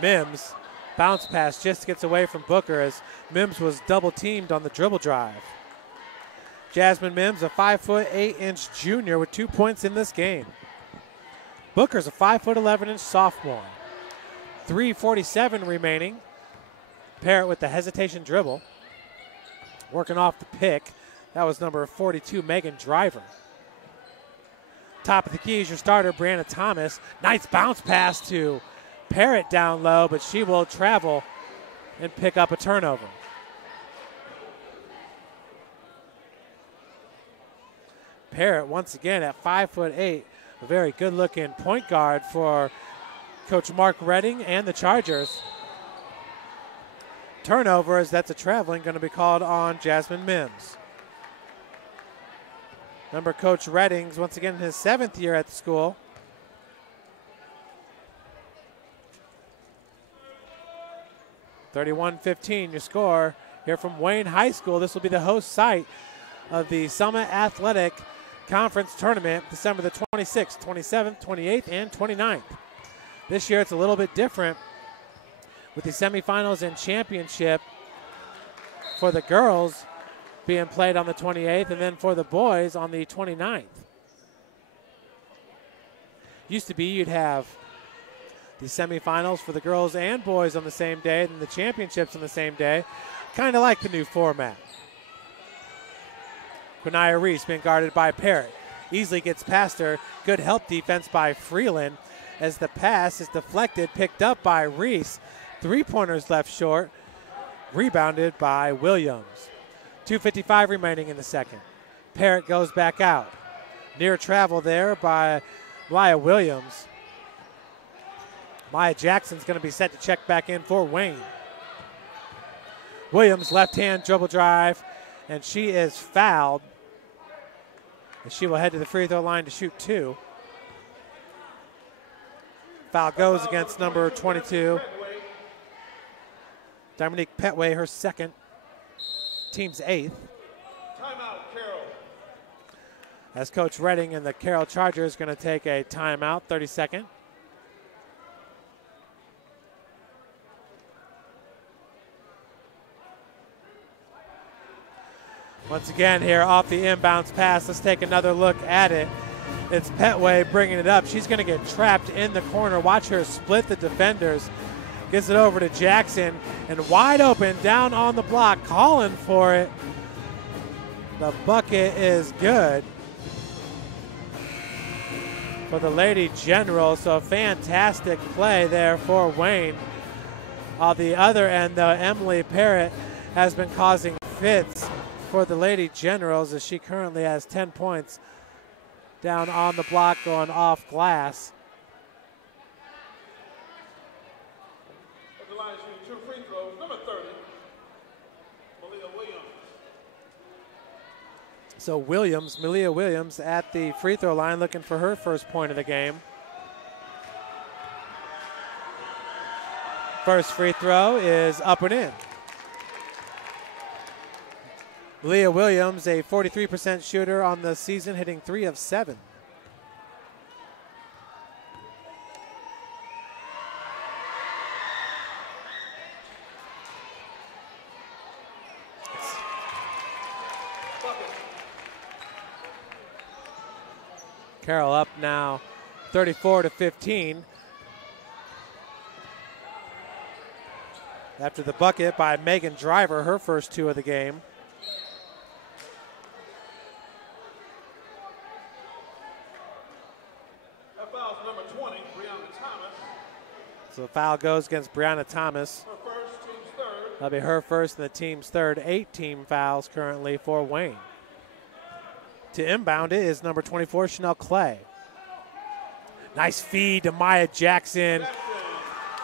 Mims, bounce pass, just gets away from Booker as Mims was double teamed on the dribble drive. Jasmine Mims, a 5'8" junior with 2 points in this game. Booker's a 5'11" sophomore. 3:47 remaining. Parrott with the hesitation dribble. Working off the pick. That was number 42, Megan Driver. Top of the key is your starter, Brianna Thomas. Nice bounce pass to Parrott down low, but she will travel and pick up a turnover. Parrott once again at 5'8", a very good looking point guard for Coach Mark Redding and the Chargers. Turnover, as that's a traveling, going to be called on Jasmine Mims. Remember, Coach Redding's once again in his 7th year at the school. (31-15) your score here from Wayne High School. This will be the host site of the Summit Athletic Conference Tournament, December the 26th, 27th, 28th, and 29th. This year it's a little bit different, with the semifinals and championship for the girls being played on the 28th, and then for the boys on the 29th. Used to be you'd have the semifinals for the girls and boys on the same day, and the championships on the same day. Kind of like the new format. Quinaya Reese being guarded by Parrott. Easily gets past her. Good help defense by Freeland as the pass is deflected, picked up by Reese. 3-pointers left short, rebounded by Williams. 2:55 remaining in the second. Parrott goes back out. Near travel there by Maya Williams. Maya Jackson's going to be set to check back in for Wayne. Williams left-hand dribble drive, and she is fouled. And she will head to the free throw line to shoot 2. Foul goes against number 22. Dominique Petway, her second, team's 8th. Timeout, Carroll. As Coach Redding and the Carroll Chargers going to take a timeout, 32nd. Once again here off the inbounds pass, let's take another look at it. It's Petway bringing it up. She's going to get trapped in the corner. Watch her split the defenders. Gets it over to Jackson, and wide open down on the block, calling for it. The bucket is good for the Lady General, so fantastic play there for Wayne. On the other end, though, Emily Parrott has been causing fits for the Lady Generals as she currently has 10 points down on the block going off glass. At the line shooting 2 free throws, number 30, Malia Williams. So Malia Williams at the free throw line looking for her first point of the game. First free throw is up and in. Malia Williams, a 43% shooter on the season, hitting 3 of 7. Carroll up now 34-15. After the bucket by Megan Driver, her first two of the game. That foul's number 20, Brianna Thomas. So the foul goes against Brianna Thomas. Her first, team's third. That'll be her first and the team's third. 8 team fouls currently for Wayne. To inbound it is number 24, Chanel Clay. Nice feed to Maya Jackson,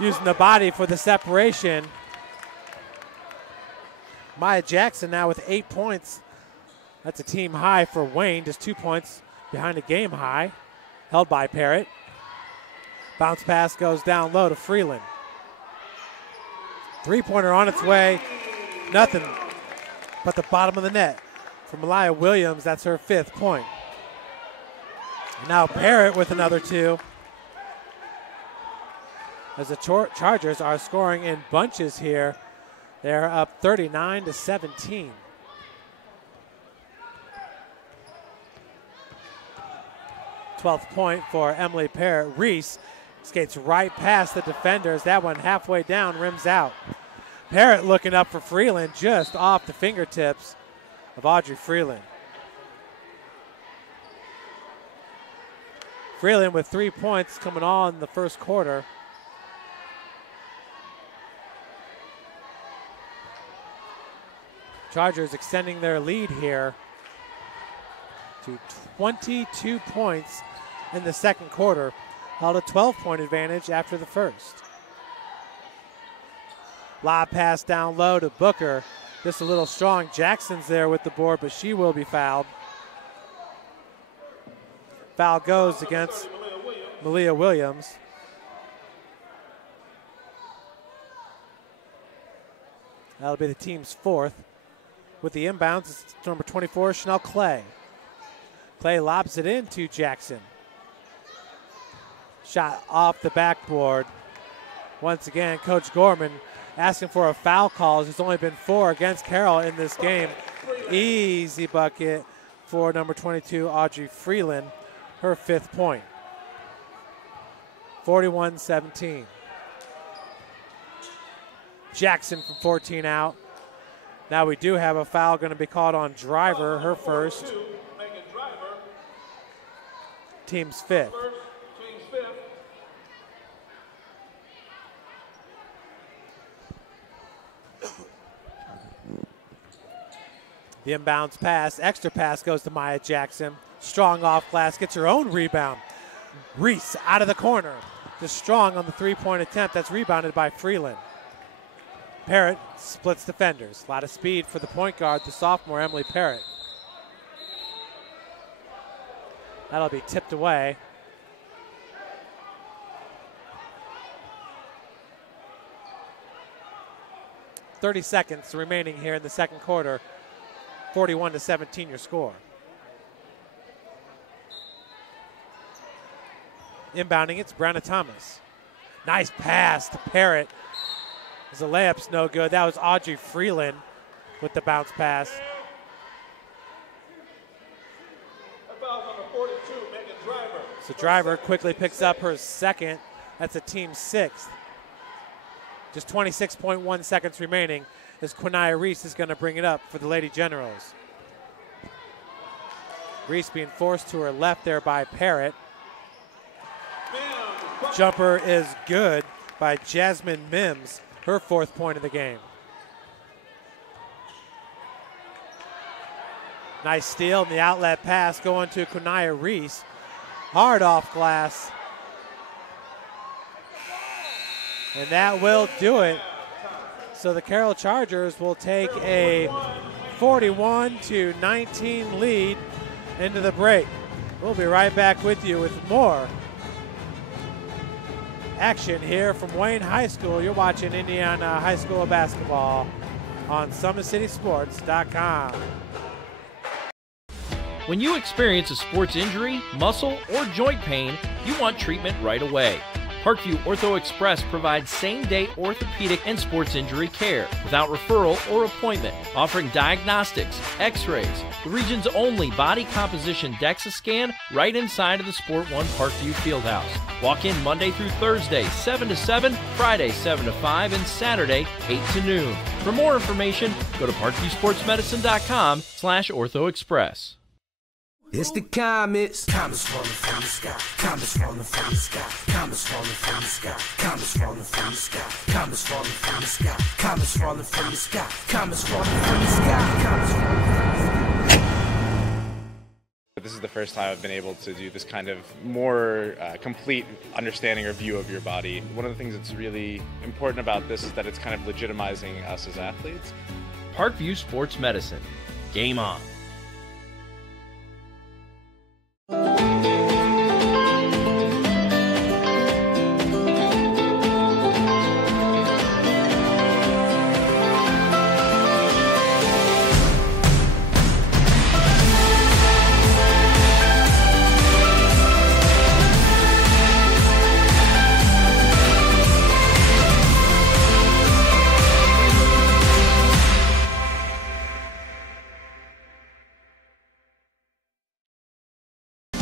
using the body for the separation. Maya Jackson now with 8 points. That's a team high for Wayne, just 2 points behind a game high. Held by Parrott. Bounce pass goes down low to Freeland. Three-pointer on its way. Nothing but the bottom of the net for Malaya Williams. That's her 5th point. And now Parrott with another 2. As the Chargers are scoring in bunches here. They're up 39-17. Twelfth point for Emily Parrott. Reese skates right past the defenders. That one halfway down, rims out. Parrott looking up for Freeland, just off the fingertips of Audrey Freeland. Freeland with 3 points coming on in the first quarter. Chargers extending their lead here to 22 points in the second quarter. Held a 12-point advantage after the first. Lob pass down low to Booker. Just a little strong. Jackson's there with the board, but she will be fouled. Foul goes against Malia Williams. That'll be the team's 4th. With the inbounds, it's number 24, Chanel Clay. Clay lobs it in to Jackson. Shot off the backboard. Once again, Coach Gorman asking for a foul call. There's only been 4 against Carroll in this game. Easy bucket for number 22, Audrey Freeland, her 5th point. 41-17. Jackson from 14 out. Now we do have a foul going to be called on Driver, her first. Team's 5th. The inbounds pass, extra pass goes to Maya Jackson. Strong off glass, gets her own rebound. Reese out of the corner. Just strong on the 3-point attempt. That's rebounded by Freeland. Parrott splits defenders. A lot of speed for the point guard, the sophomore Emily Parrott. That'll be tipped away. .30 seconds remaining here in the second quarter. 41-17 your score. Inbounding, it's Brianna Thomas. Nice pass to Parrott. The layup's no good. That was Audrey Freeland with the bounce pass. So Driver quickly picks up her 2nd. That's a team 6th. Just 26.1 seconds remaining as Quinaya Reese is going to bring it up for the Lady Generals. Reese being forced to her left there by Parrott. Jumper is good by Jasmine Mims, her 4th point of the game. Nice steal and the outlet pass going to Quinaya Reese. Hard off glass. And that will do it. So the Carroll Chargers will take a 41-19 lead into the break. We'll be right back with you with more action here from Wayne High School. You're watching Indiana High School basketball on SummitCitySports.com. When you experience a sports injury, muscle, or joint pain, you want treatment right away. Parkview Ortho Express provides same-day orthopedic and sports injury care without referral or appointment, offering diagnostics, x-rays, the region's only body composition DEXA scan right inside of the Sport One Parkview Fieldhouse. Walk in Monday through Thursday, 7 to 7, Friday, 7 to 5, and Saturday, 8 to noon. For more information, go to parkviewsportsmedicine.com/orthoexpress. It's the comets. Comets falling from the sky. Comets falling from the sky. Comets falling from the sky. Comets falling from the sky. Comets falling from the sky. Comets falling from the sky. Comets falling from the sky. Comets falling from the sky. This is the first time I've been able to do this kind of more complete understanding or view of your body. One of the things that's really important about this is that it's kind of legitimizing us as athletes. Parkview Sports Medicine. Game on.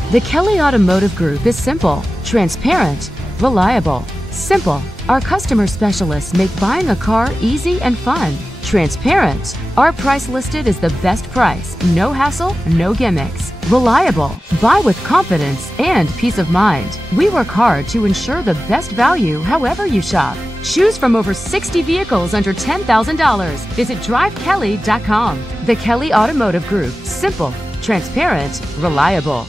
The Kelly Automotive Group is simple, transparent, reliable. Simple. Our customer specialists make buying a car easy and fun. Transparent. Our price listed is the best price. No hassle, no gimmicks. Reliable. Buy with confidence and peace of mind. We work hard to ensure the best value however you shop. Choose from over 60 vehicles under $10,000. Visit drivekelly.com. The Kelly Automotive Group. Simple, transparent, reliable.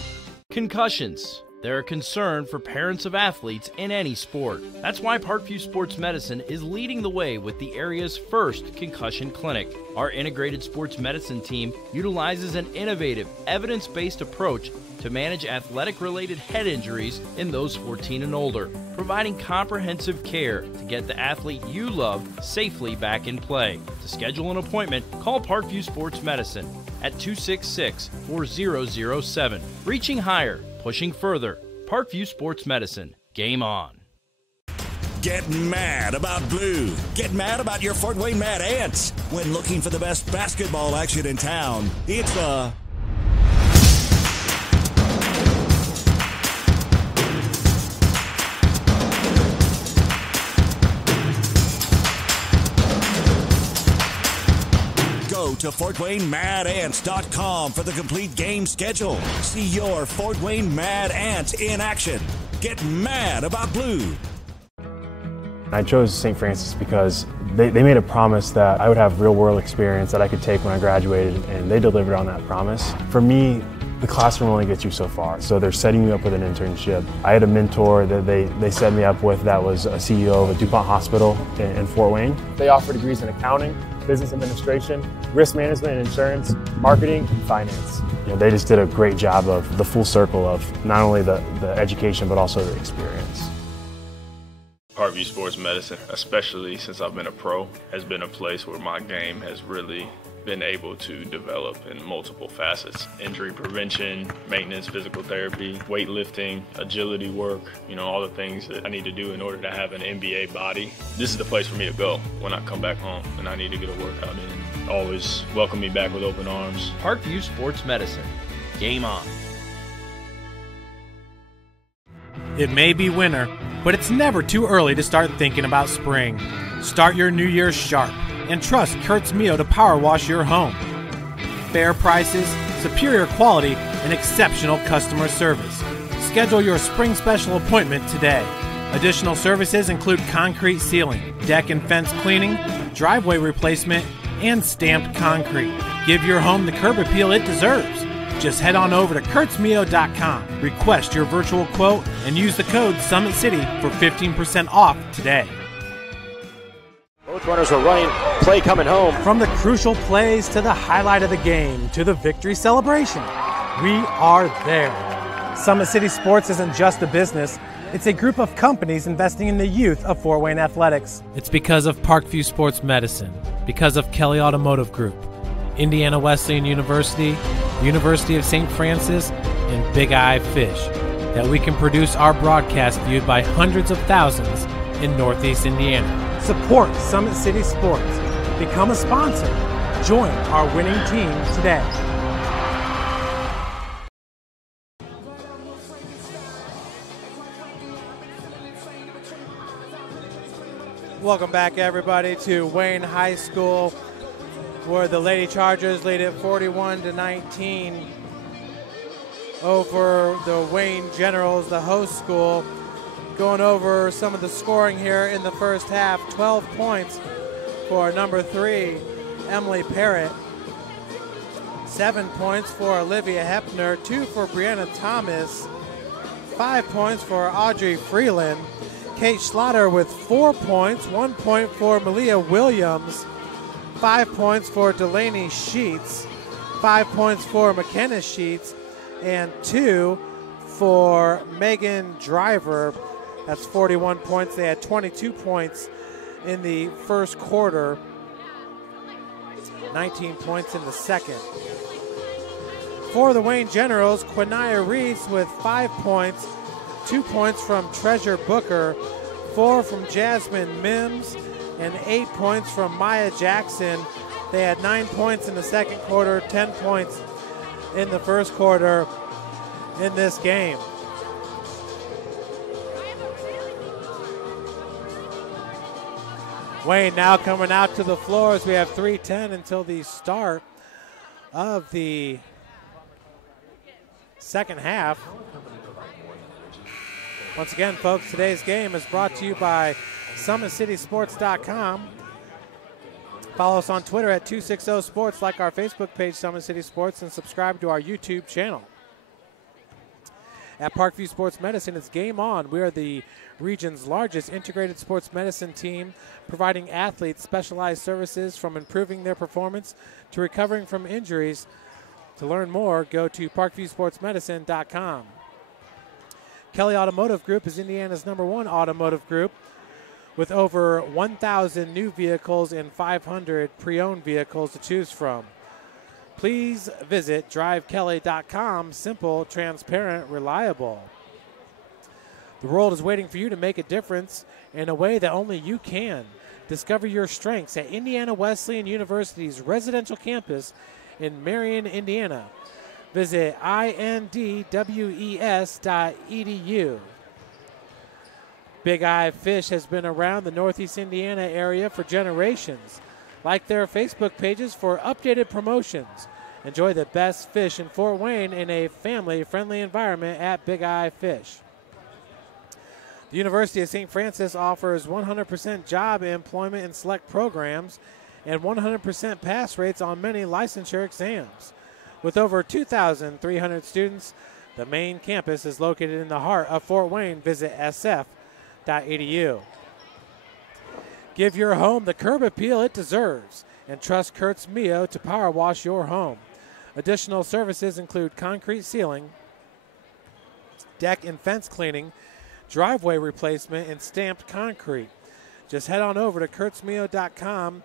Concussions. They're a concern for parents of athletes in any sport. That's why Parkview Sports Medicine is leading the way with the area's first concussion clinic. Our integrated sports medicine team utilizes an innovative, evidence-based approach to manage athletic-related head injuries in those 14 and older, providing comprehensive care to get the athlete you love safely back in play. To schedule an appointment, call Parkview Sports Medicine at 266-4007. Reaching higher, pushing further. Parkview Sports Medicine. Game on. Get mad about blue. Get mad about your Fort Wayne Mad Ants. When looking for the best basketball action in town, it's Go to FortWayneMadAnts.com for the complete game schedule. See your Fort Wayne Mad Ants in action. Get mad about blue. I chose St. Francis because they made a promise that I would have real-world experience that I could take when I graduated, and they delivered on that promise. For me, the classroom only gets you so far, so they're setting you up with an internship. I had a mentor that they set me up with that was a CEO of a DuPont hospital in Fort Wayne. They offer degrees in accounting, business administration, risk management and insurance, marketing, and finance. You know, they just did a great job of the full circle of not only the education, but also the experience. Parkview Sports Medicine, especially since I've been a pro, has been a place where my game has really been able to develop in multiple facets. Injury prevention, maintenance, physical therapy, weightlifting, agility work, all the things that I need to do in order to have an NBA body. This is the place for me to go when I come back home and I need to get a workout in. Always welcome me back with open arms. Parkview Sports Medicine. Game on. It may be winter, but it's never too early to start thinking about spring. Start your new year sharp and trust Kurt's Mio to power wash your home. Fair prices, superior quality, and exceptional customer service. Schedule your spring special appointment today. Additional services include concrete sealing, deck and fence cleaning, driveway replacement, and stamped concrete. Give your home the curb appeal it deserves. Just head on over to kurtzmio.com, request your virtual quote, and use the code SummitCity for 15% off today. Both runners are running, play coming home. From the crucial plays to the highlight of the game to the victory celebration, we are there. Summit City Sports isn't just a business, it's a group of companies investing in the youth of Fort Wayne athletics. It's because of Parkview Sports Medicine, because of Kelly Automotive Group, Indiana Wesleyan University, University of St. Francis, and Big Eye Fish that we can produce our broadcast viewed by hundreds of thousands in Northeast Indiana. Support Summit City Sports. Become a sponsor. Join our winning team today. Welcome back, everybody, to Wayne High School, where the Lady Chargers lead at 41-19 over the Wayne Generals, the host school. Going over some of the scoring here in the first half. 12 points for number 3, Emily Parrott. 7 points for Olivia Hepner. 2 for Brianna Thomas. 5 points for Audrey Freeland. Kate Schlatter with 4 points. 1 point for Malia Williams. 5 points for Delaney Sheets. 5 points for McKenna Sheets. And 2 for Megan Driver. That's 41 points. They had 22 points in the first quarter. 19 points in the second. For the Wayne Generals, Quinaya Reeds with 5 points. 2 points from Treasure Booker. 4 from Jasmine Mims. And 8 points from Maya Jackson. They had 9 points in the second quarter. 10 points in the first quarter in this game. Wayne now coming out to the floor as we have 3:10 until the start of the second half. Once again, folks, today's game is brought to you by SummitCitySports.com. Follow us on Twitter at 260sports, like our Facebook page, Summit City Sports, and subscribe to our YouTube channel. At Parkview Sports Medicine, it's game on. We are the region's largest integrated sports medicine team, providing athletes specialized services from improving their performance to recovering from injuries. To learn more, go to parkviewsportsmedicine.com. Kelly Automotive Group is Indiana's #1 automotive group with over 1,000 new vehicles and 500 pre-owned vehicles to choose from. Please visit drivekelly.com. Simple, transparent, reliable. The world is waiting for you to make a difference in a way that only you can. Discover your strengths at Indiana Wesleyan University's residential campus in Marion, Indiana. Visit indwes.edu. Big Eye Fish has been around the Northeast Indiana area for generations. Like their Facebook pages for updated promotions. Enjoy the best fish in Fort Wayne in a family-friendly environment at Big Eye Fish. The University of St. Francis offers 100% job employment in select programs and 100% pass rates on many licensure exams. With over 2,300 students, the main campus is located in the heart of Fort Wayne. Visit sf.edu. Give your home the curb appeal it deserves and trust Kurtz Mio to power wash your home. Additional services include concrete ceiling, deck and fence cleaning, driveway replacement, and stamped concrete. Just head on over to kurtzmio.com,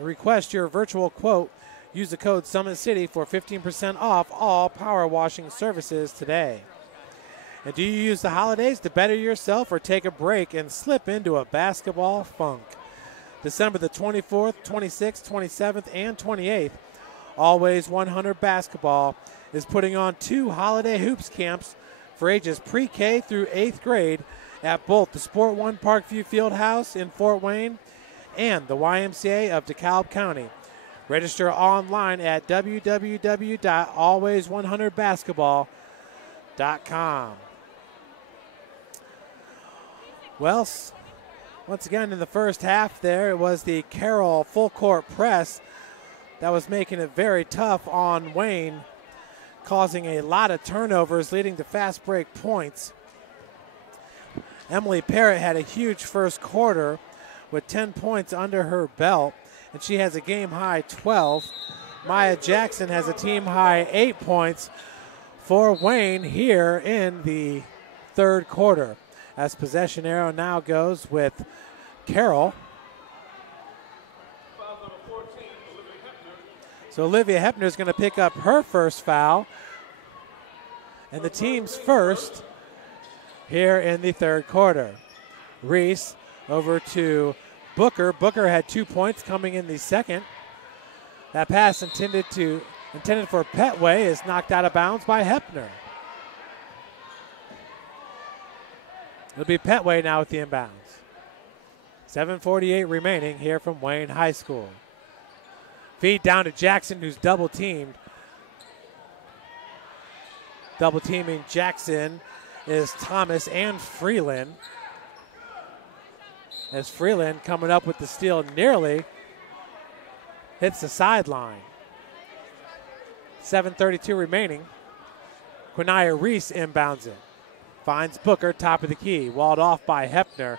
request your virtual quote, use the code Summit City for 15% off all power washing services today. And do you use the holidays to better yourself or take a break and slip into a basketball funk? December the 24th, 26th, 27th, and 28th, Always 100 Basketball is putting on 2 holiday hoops camps for ages pre-K through 8th grade at both the Sport One Parkview Fieldhouse in Fort Wayne and the YMCA of DeKalb County. Register online at www.always100basketball.com. Well, once again in the first half there, it was the Carroll full court press that was making it very tough on Wayne, causing a lot of turnovers, leading to fast break points. Emily Parrott had a huge first quarter with 10 points under her belt, and she has a game-high 12. Maya Jackson has a team-high 8 points for Wayne here in the third quarter. As possession arrow now goes with Carroll. So Olivia Hepner is going to pick up her first foul. and the team's first here in the third quarter. Reese over to Booker. Booker had 2 points coming in the second. That pass intended for Petway is knocked out of bounds by Hepner. It'll be Petway now with the inbounds. 7:48 remaining here from Wayne High School. Feed down to Jackson, who's double teamed. Double teaming Jackson is Thomas and Freeland. As Freeland coming up with the steal nearly hits the sideline. 7:32 remaining. Quinaya Reese inbounds it. Finds Booker, top of the key. Walled off by Hepner.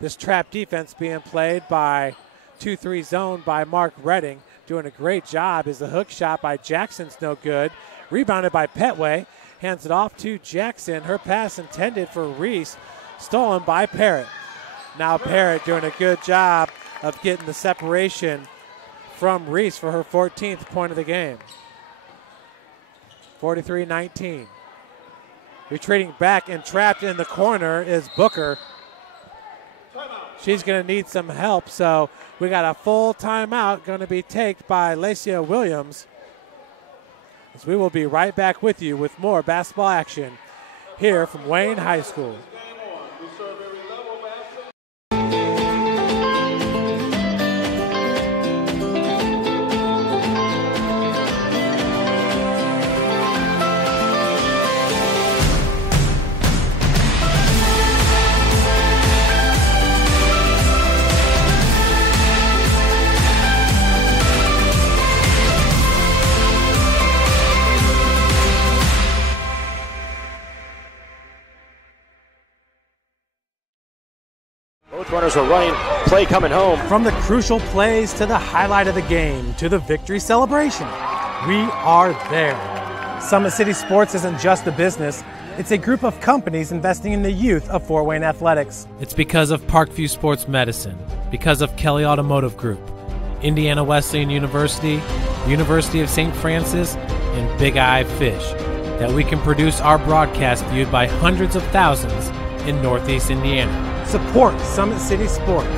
This trap defense being played by 2-3 zone by Mark Redding. Doing a great job as the hook shot by Jackson's no good. Rebounded by Petway. Hands it off to Jackson. Her pass intended for Reese. Stolen by Parrott. Now Parrott doing a good job of getting the separation from Reese for her 14th point of the game. 43-19. Retreating back and trapped in the corner is Booker. She's going to need some help, so we got a full timeout going to be taken by Lacia Williams. As we will be right back with you with more basketball action here from Wayne High School. Runners are running, play coming home. From the crucial plays to the highlight of the game to the victory celebration, we are there. Summit City Sports isn't just a business, it's a group of companies investing in the youth of Fort Wayne athletics. It's because of Parkview Sports Medicine, because of Kelly Automotive Group, Indiana Wesleyan University, University of St. Francis, and Big Eye Fish, that we can produce our broadcast viewed by hundreds of thousands in Northeast Indiana. Support Summit City Sports.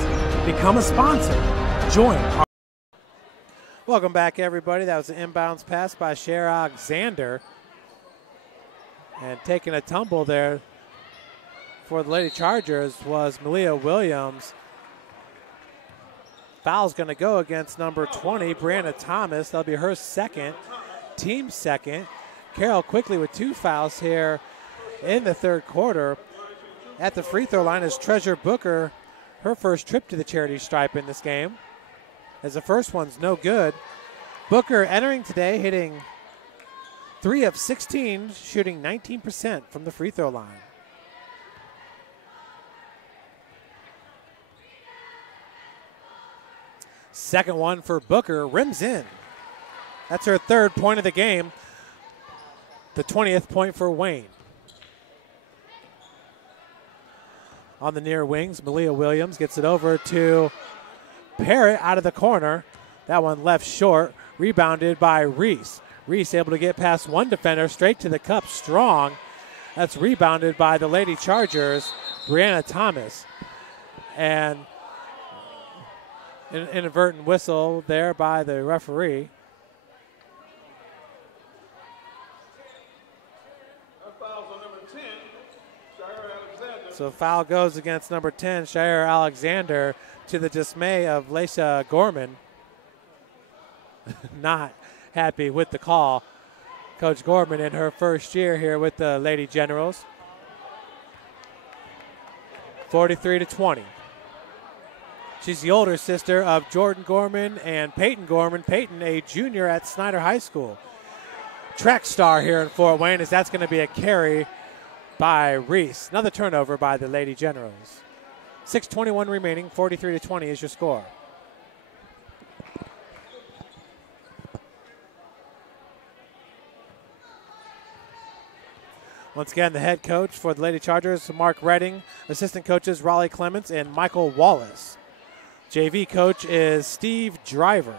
Become a sponsor. Join our... Welcome back, everybody. That was an inbounds pass by Cher Alexander. And taking a tumble there for the Lady Chargers was Malia Williams. Foul's going to go against number 20, Brianna Thomas. That'll be her second, team second. Carroll quickly with 2 fouls here in the third quarter. At the free throw line is Treasure Booker, her first trip to the charity stripe in this game, as the first one's no good. Booker entering today hitting 3 of 16, shooting 19% from the free throw line. Second one for Booker, rims in. That's her third point of the game, the 20th point for Wayne. On the near wings, Malia Williams gets it over to Parrott out of the corner. That one left short, rebounded by Reese. Reese able to get past one defender, straight to the cup, strong. That's rebounded by the Lady Chargers, Brianna Thomas. And an inadvertent whistle there by the referee. So foul goes against number 10, Shire Alexander, to the dismay of Lacia Gorman. Not happy with the call. Coach Gorman in her first year here with the Lady Generals. 43-20. She's the older sister of Jordan Gorman and Peyton Gorman. Peyton, a junior at Snyder High School. Track star here in Fort Wayne, as that's going to be a carry by Reese. Another turnover by the Lady Generals. 6:21 remaining, 43-20 is your score. Once again, the head coach for the Lady Chargers, Mark Redding. Assistant coaches, Raleigh Clements and Michael Wallace. JV coach is Steve Driver.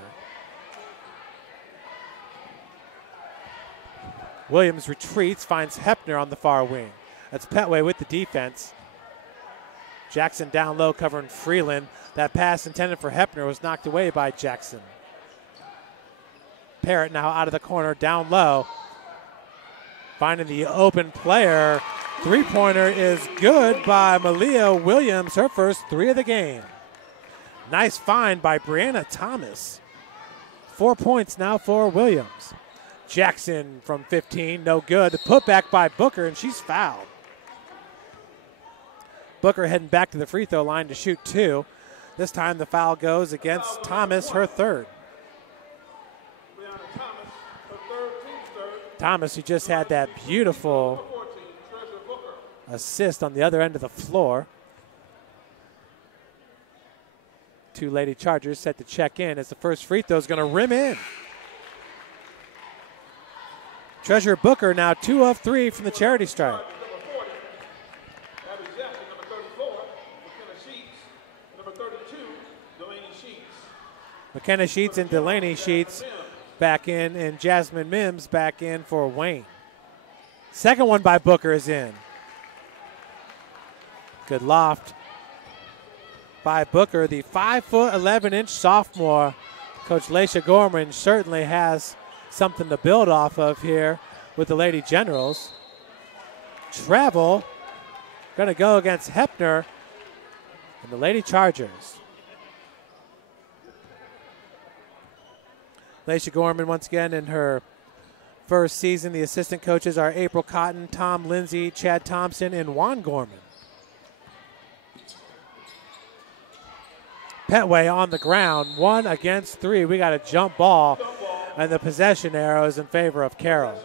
Williams retreats, finds Hepner on the far wing. That's Petway with the defense. Jackson down low covering Freeland. That pass intended for Hepner was knocked away by Jackson. Parrott now out of the corner, down low. Finding the open player. Three-pointer is good by Malia Williams, her first 3 of the game. Nice find by Brianna Thomas. 4 points now for Williams. Jackson from 15, no good. The putback by Booker, and she's fouled. Booker heading back to the free throw line to shoot 2. This time the foul goes against Thomas, her third. Thomas, who just had that beautiful assist on the other end of the floor. 2 Lady Chargers set to check in as the first free throw is going to rim in. Treasure Booker now 2 of 3 from the charity stripe. McKenna Sheets and Delaney Sheets back in, and Jasmine Mims back in for Wayne. Second one by Booker is in. Good loft by Booker, the 5'11" sophomore. Coach Laisha Gorman certainly has something to build off of here with the Lady Generals. Travel going to go against Hepner and the Lady Chargers. Laisha Gorman once again in her first season. The assistant coaches are April Cotton, Tom Lindsay, Chad Thompson, and Juan Gorman. Petway on the ground, 1 against 3. We got a jump ball, and the possession arrow is in favor of Carroll.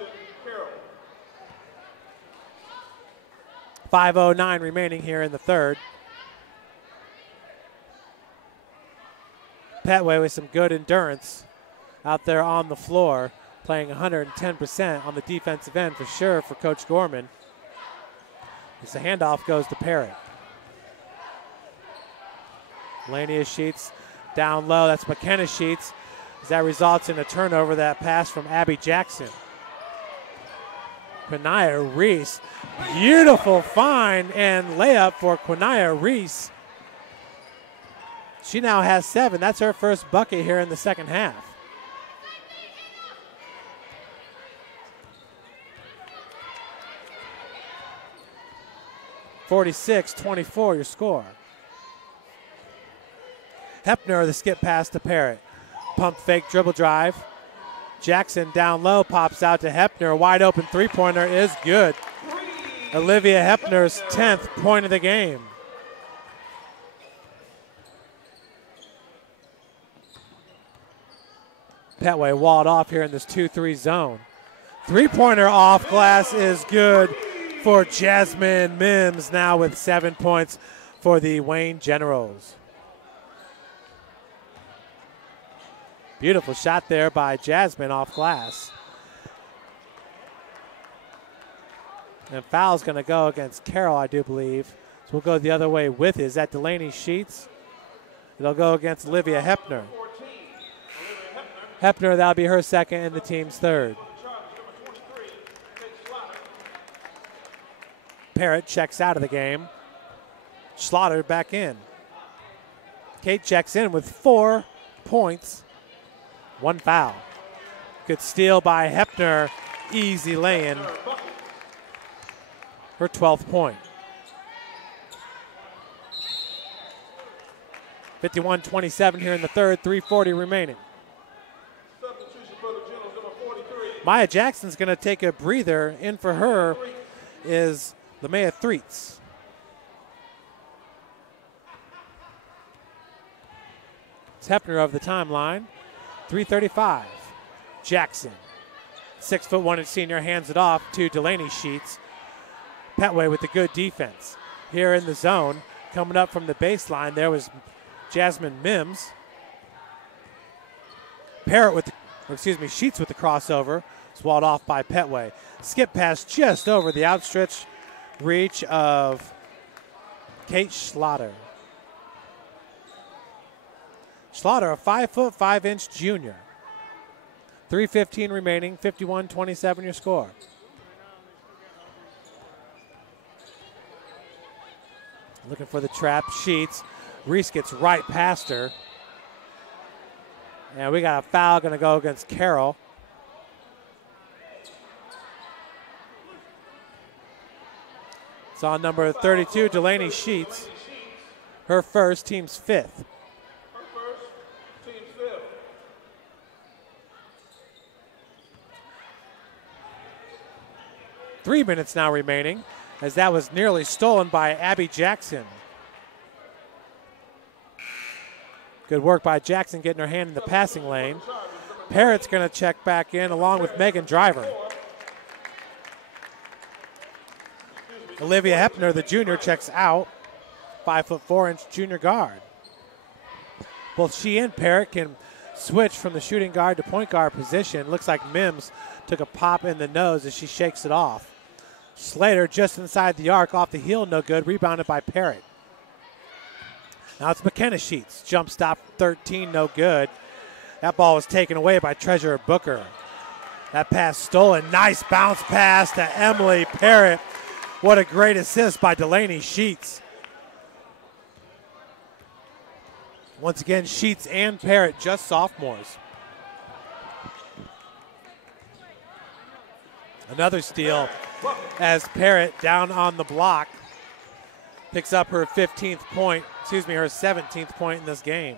5:09 remaining here in the third. Petway with some good endurance out there on the floor, playing 110% on the defensive end for sure for Coach Gorman. As the handoff goes to Parrott. Lania Sheets down low. That's McKenna Sheets. As that results in a turnover, that pass from Abby Jackson. Quinaya Reese. Beautiful find and layup for Quinaya Reese. She now has 7. That's her first bucket here in the second half. (46-24) your score. Hepner, the skip pass to Parrott. Pump fake dribble drive. Jackson down low, pops out to Hepner. Wide open three-pointer is good. Olivia Hepner's 10th point of the game. Petway walled off here in this 2-3 zone. Three-pointer off glass is good for Jasmine Mims, now with 7 points for the Wayne Generals. Beautiful shot there by Jasmine off glass. And foul's going to go against Carroll, I do believe. So we'll go the other way with it. Is that Delaney Sheets? It'll go against Olivia Hepner. Hepner, that'll be her second and the team's third. Parrott checks out of the game. Slaughter back in. Kate checks in with 4 points, 1 foul. Good steal by Hepner. Easy lay-in. Her 12th point. 51-27 here in the third, 3:40 remaining. Maya Jackson's going to take a breather. In for her is Lemea Threets. It's Hepner of the timeline. 3:35. Jackson, 6'1" senior, hands it off to Delaney Sheets. Petway with the good defense. Here in the zone, coming up from the baseline, there was Jasmine Mims. Sheets with the crossover. It's walled off by Petway. Skip pass just over the outstretched reach of Kate Schlatter. Schlatter, a 5'5" junior. 3:15 remaining, 51-27 your score. Looking for the trap. Sheets. Reese gets right past her. And we got a foul going to go against Carroll. It's on number 32, Delaney Sheets. Her first, team's fifth. 3 minutes now remaining, as that was nearly stolen by Abby Jackson. Good work by Jackson getting her hand in the passing lane. Parrott's going to check back in along with Megan Driver. Olivia Hepner, the junior, checks out. 5'4" junior guard. Both she and Parrott can switch from the shooting guard to point guard position. Looks like Mims took a pop in the nose as she shakes it off. Slater just inside the arc, off the heel, no good. Rebounded by Parrott. Now it's McKenna Sheets. Jump stop 13, no good. That ball was taken away by Treasurer Booker. That pass stolen. Nice bounce pass to Emily Parrott. What a great assist by Delaney Sheets. Once again, Sheets and Parrott just sophomores. Another steal as Parrott down on the block picks up her 15th point, her 17th point in this game.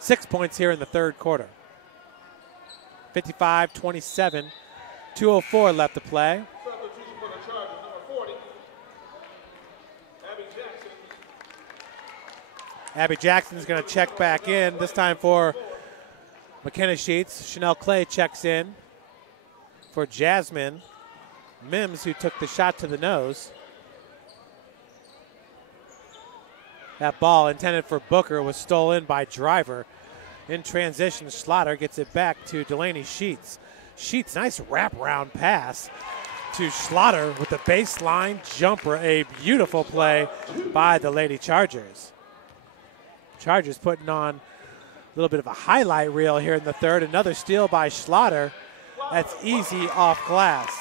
6 points here in the third quarter. 55-27, 2:04 left to play. Abby Jackson's going to check back in, this time for McKenna Sheets. Chanel Clay checks in for Jasmine Mims, who took the shot to the nose. That ball intended for Booker was stolen by Driver. In transition, Slaughter gets it back to Delaney Sheets. Sheets, nice wraparound pass to Slaughter with the baseline jumper. A beautiful play by the Lady Chargers. Chargers putting on a little bit of a highlight reel here in the third. Another steal by Slaughter. That's easy off glass.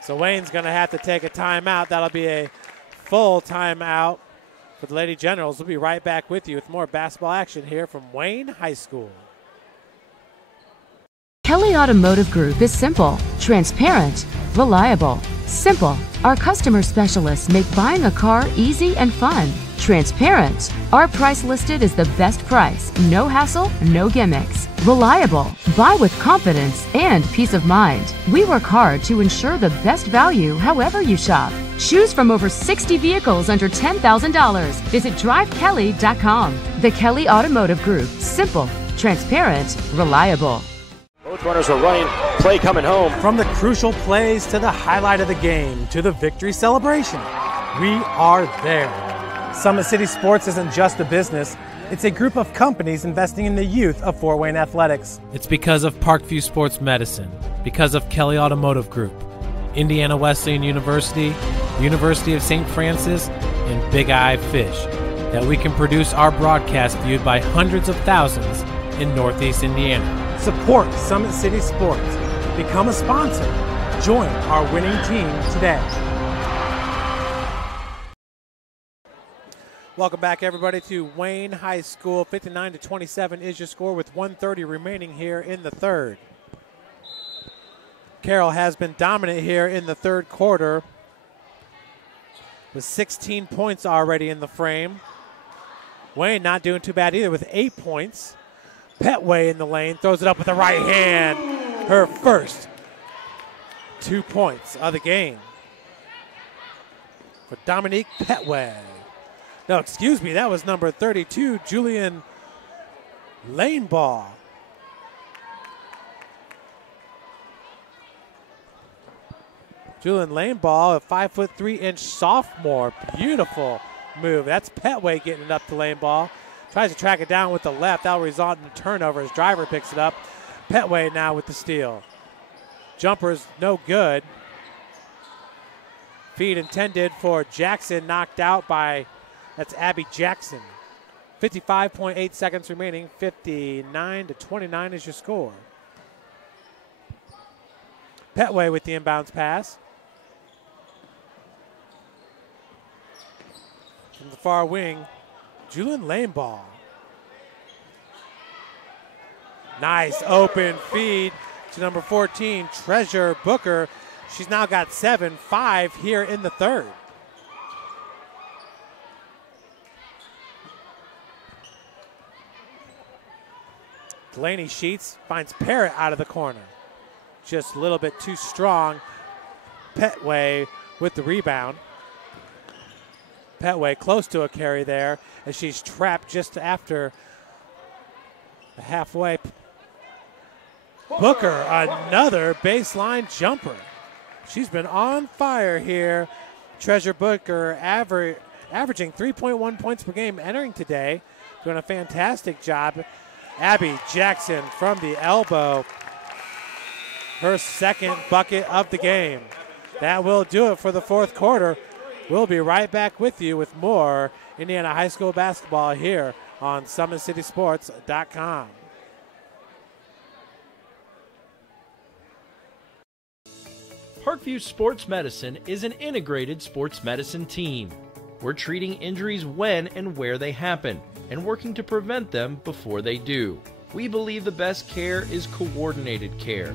So Wayne's going to have to take a timeout. That'll be a full timeout for the Lady Generals. We'll be right back with you with more basketball action here from Wayne High School. Kelly Automotive Group is simple, transparent, reliable. Simple. Our customer specialists make buying a car easy and fun. Transparent. Our price listed is the best price. No hassle, no gimmicks. Reliable. Buy with confidence and peace of mind. We work hard to ensure the best value however you shop. Choose from over 60 vehicles under $10,000. Visit drivekelly.com. The Kelly Automotive Group. Simple, transparent, reliable. Both runners are running, play coming home. From the crucial plays to the highlight of the game to the victory celebration, we are there. Summit City Sports isn't just a business, it's a group of companies investing in the youth of Fort Wayne athletics. It's because of Parkview Sports Medicine, because of Kelly Automotive Group, Indiana Wesleyan University, University of St. Francis, and Big Eye Fish, that we can produce our broadcast viewed by hundreds of thousands in Northeast Indiana. Support Summit City Sports. Become a sponsor. Join our winning team today. Welcome back, everybody, to Wayne High School. 59-27 is your score with 1:30 remaining here in the third. Carroll has been dominant here in the third quarter with 16 points already in the frame. Wayne not doing too bad either with 8 points. Petway in the lane, throws it up with the right hand. Her first 2 points of the game for Dominique Petway. No, excuse me, that was number 32, Julian Laneball. Julian Laneball, a 5'3" sophomore. Beautiful move. That's Petway getting it up to Laneball. Tries to track it down with the left. That will result in a turnover as Driver picks it up. Petway now with the steal. Jumper's no good. Feed intended for Jackson, knocked out by, that's Abby Jackson. 55.8 seconds remaining. 59-29 is your score. Petway with the inbounds pass. From the far wing, Julian Laneball. Nice open feed to number 14, Treasure Booker. She's now got 5 here in the third. Delaney Sheets finds Parrott out of the corner. Just a little bit too strong. Petway with the rebound. Petway close to a carry there as she's trapped just after the halfway. Booker, another baseline jumper. She's been on fire here. Treasure Booker averaging 3.1 points per game entering today. Doing a fantastic job. Abby Jackson from the elbow. Her second bucket of the game. That will do it for the fourth quarter. We'll be right back with you with more Indiana High School basketball here on SummitCitySports.com. Parkview Sports Medicine is an integrated sports medicine team. We're treating injuries when and where they happen and working to prevent them before they do. We believe the best care is coordinated care,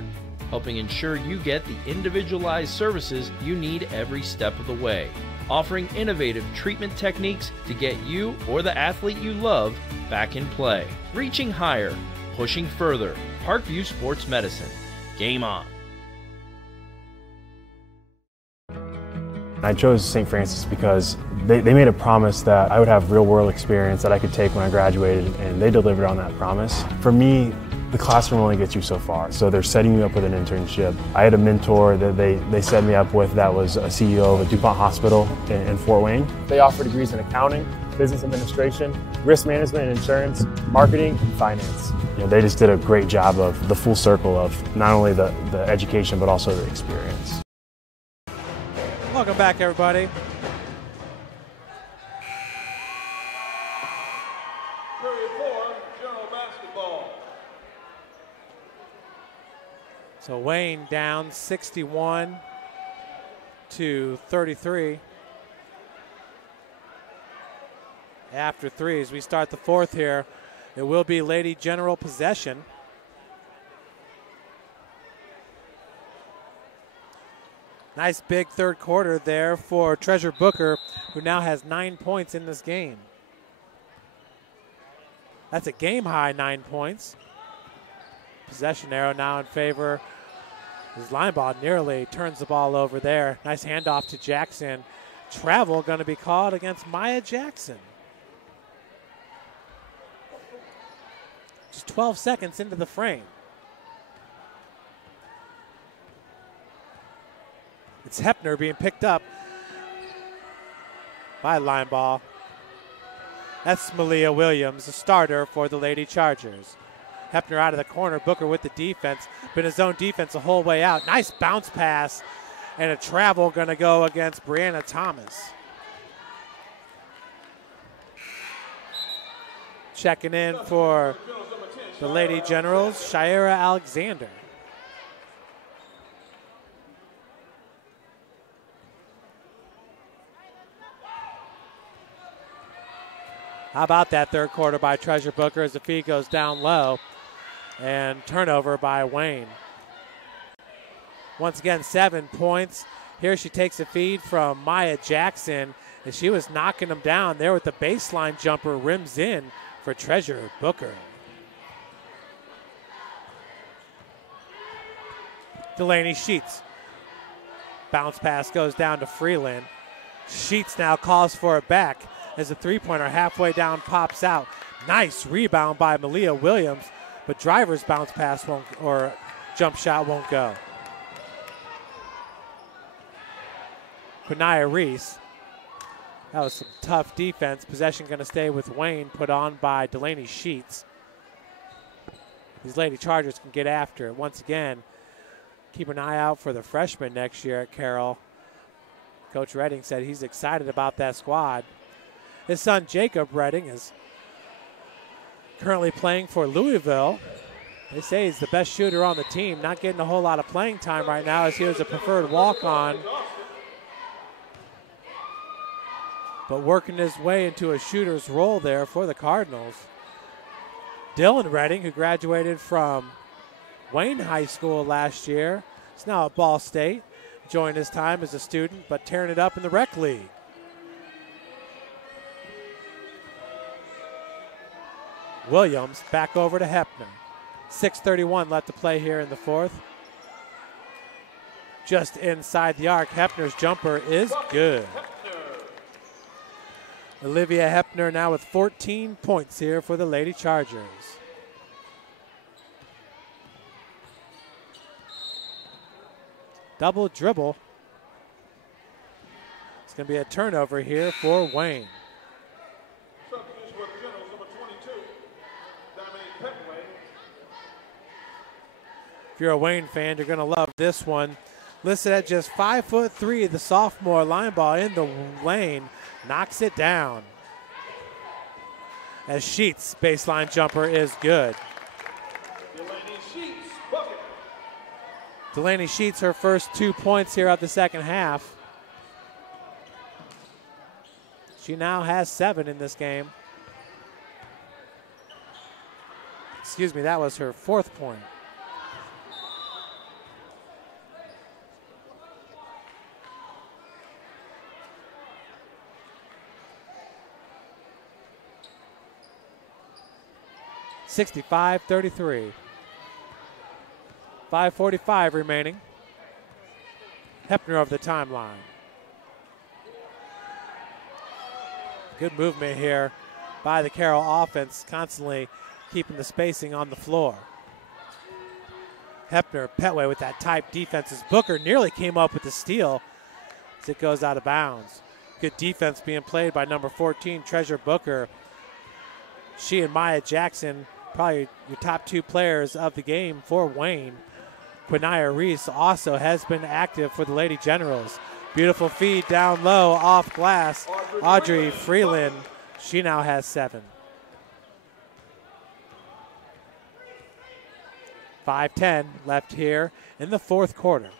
helping ensure you get the individualized services you need every step of the way, offering innovative treatment techniques to get you or the athlete you love back in play. Reaching higher, pushing further. Parkview Sports Medicine. Game on. I chose St. Francis because they made a promise that I would have real-world experience that I could take when I graduated, and they delivered on that promise. For me, the classroom only gets you so far, so they're setting you up with an internship. I had a mentor that they set me up with that was a CEO of a DuPont hospital in Fort Wayne. They offer degrees in accounting, business administration, risk management and insurance, marketing, and finance. You know, they just did a great job of the full circle of not only the education but also the experience. Welcome back, everybody. Period 4, General Basketball. So Wayne down 61-33. After 3 as we start the fourth here, it will be Lady General possession. Nice big third quarter there for Treasure Booker, who now has 9 points in this game. That's a game-high 9 points. Possession arrow now in favor. His line ball nearly turns the ball over there. Nice handoff to Jackson. Travel going to be called against Maya Jackson. Just 12 seconds into the frame. It's Hepner being picked up by Lineball. That's Malia Williams, the starter for the Lady Chargers. Hepner out of the corner, Booker with the defense, been his own defense the whole way out. Nice bounce pass, and a travel going to go against Brianna Thomas. Checking in for the Lady Generals, Shira Alexander. How about that third quarter by Treasure Booker as the feed goes down low, and turnover by Wayne. Once again, 7 points. Here she takes a feed from Maya Jackson as she was knocking them down there with the baseline jumper, rims in for Treasure Booker. Delaney Sheets. Bounce pass goes down to Freeland. Sheets now calls for it back as the three-pointer halfway down pops out. Nice rebound by Malia Williams, but Driver's bounce pass won't, or jump shot won't go. Quinaya Reese. That was some tough defense. Possession going to stay with Wayne, put on by Delaney Sheets. These Lady Chargers can get after it. Once again, keep an eye out for the freshmen next year at Carroll. Coach Redding said he's excited about that squad. His son Jacob Redding is currently playing for Louisville They say he's the best shooter on the team. Not getting a whole lot of playing time right now as he was a preferred walk-on. But working his way into a shooter's role there for the Cardinals. Dylan Redding, who graduated from Wayne High School last year, is now at Ball State. Enjoying his time as a student, but tearing it up in the rec league. Williams back over to Hepner. 6:31 left to play here in the fourth. Just inside the arc, Hepner's jumper is good. Olivia Hepner now with 14 points here for the Lady Chargers. Double dribble. It's going to be a turnover here for Wayne. If you're a Wayne fan, you're going to love this one. Listed at just 5'3", the sophomore line ball in the lane, knocks it down. As Sheets' baseline jumper is good. Delaney Sheets, her first 2 points here of the second half. She now has 7 in this game. Excuse me, that was her 4th point. (65-33). 5:45 remaining. Hepner over the timeline. Good movement here by the Carroll offense, constantly keeping the spacing on the floor. Hepner, Petway with that tight defense as Booker nearly came up with the steal as it goes out of bounds. Good defense being played by number 14, Treasure Booker. She and Maya Jackson, probably your top 2 players of the game for Wayne. Quinaya Reese also has been active for the Lady Generals. Beautiful feed down low, off glass. Audrey Freeland, she now has 7. 5:10 left here in the 4th quarter.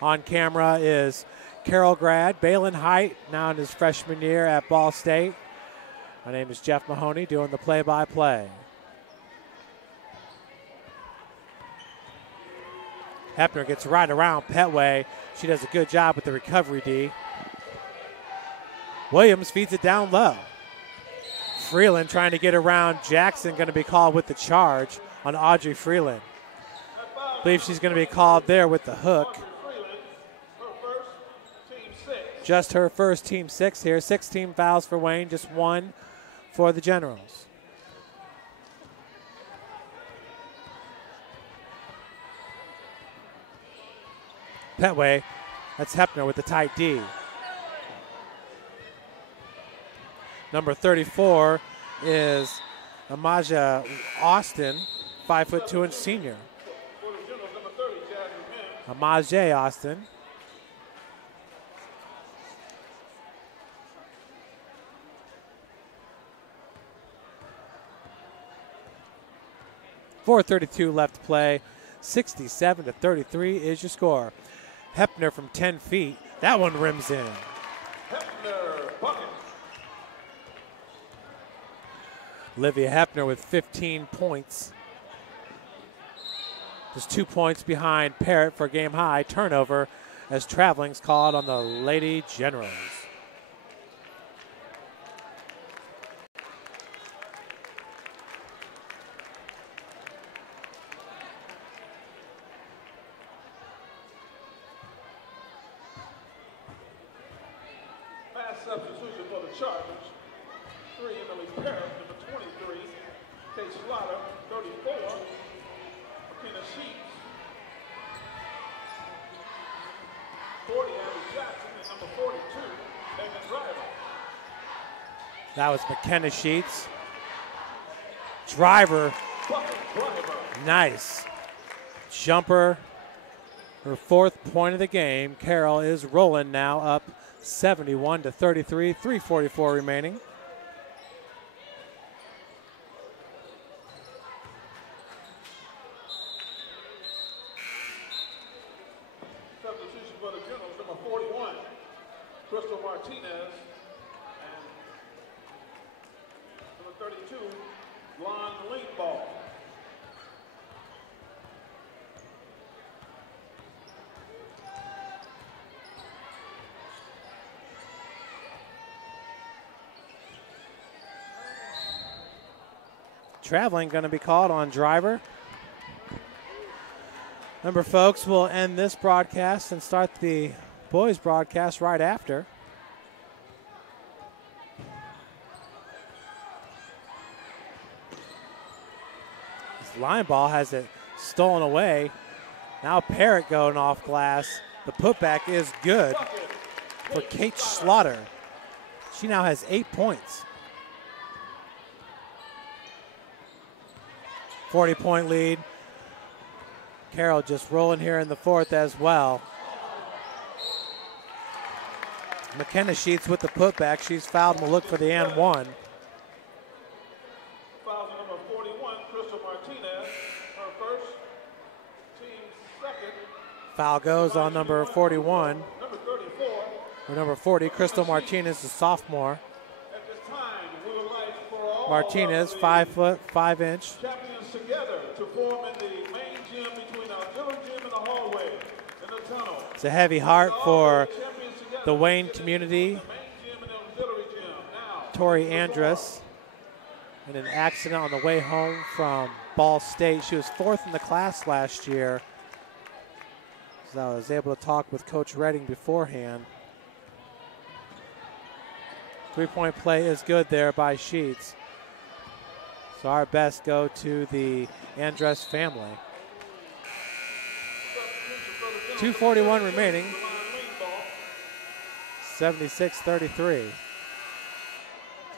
On camera is Carroll grad Balin Height, now in his freshman year at Ball State. My name is Jeff Mahoney, doing the play-by-play. Hepner gets right around Petway. She does a good job with the recovery D. Williams feeds it down low. Freeland trying to get around Jackson, going to be called with the charge on Audrey Freeland. I believe she's going to be called there with the hook. Just her first team 6 here. 16 fouls for Wayne, just 1 for the Generals. Petway, that's Hepner with the tight D. Number 34 is Amaja Austin, 5'2" senior. Amaje Austin. .432 left to play. 67-33 is your score. Hepner from 10 feet. That one rims in. Olivia Hepner with 15 points. Just 2 points behind Parrott for game high. Turnover as traveling's called on the Lady Generals. Substitution for the Chargers. 3, Emily Carroll, number 23. Kate Slaughter, 34. McKenna Sheets. 40, Abby Jackson, and number 42, Megan Driver. That was McKenna Sheets. Driver. Nice. Jumper. Her 4th point of the game. Carroll is rolling now, up 71-33, 3:44 remaining. for the Generals, number 41, Crystal Martinez, and number 32, Lon Linkball. Traveling going to be called on driver. Remember, folks, we'll end this broadcast and start the boys' broadcast right after. This line ball has it stolen away. Now Parrott going off glass. The putback is good for Kate Slaughter. She now has 8 points. 40-point lead. Carroll just rolling here in the fourth as well. McKenna Sheets with the putback. She's fouled and will look for the and one. Foul number 41, Crystal Martinez, her first, team second. Foul goes on number 41. Number 34. Or number 40, Crystal Martinez, the sophomore. At this time, we would like for all Martinez, 5 foot, 5 inch. champions together to form in the main gym between our auxiliary gym and the hallway in the tunnel. It's a heavy heart for the Wayne community. Tori Andrus in an accident on the way home from Ball State. She was 4th in the class last year. So I was able to talk with Coach Redding beforehand. 3-point play is good there by Sheets. So our best go to the Andrus family. 2:41 remaining. 76-33. Looks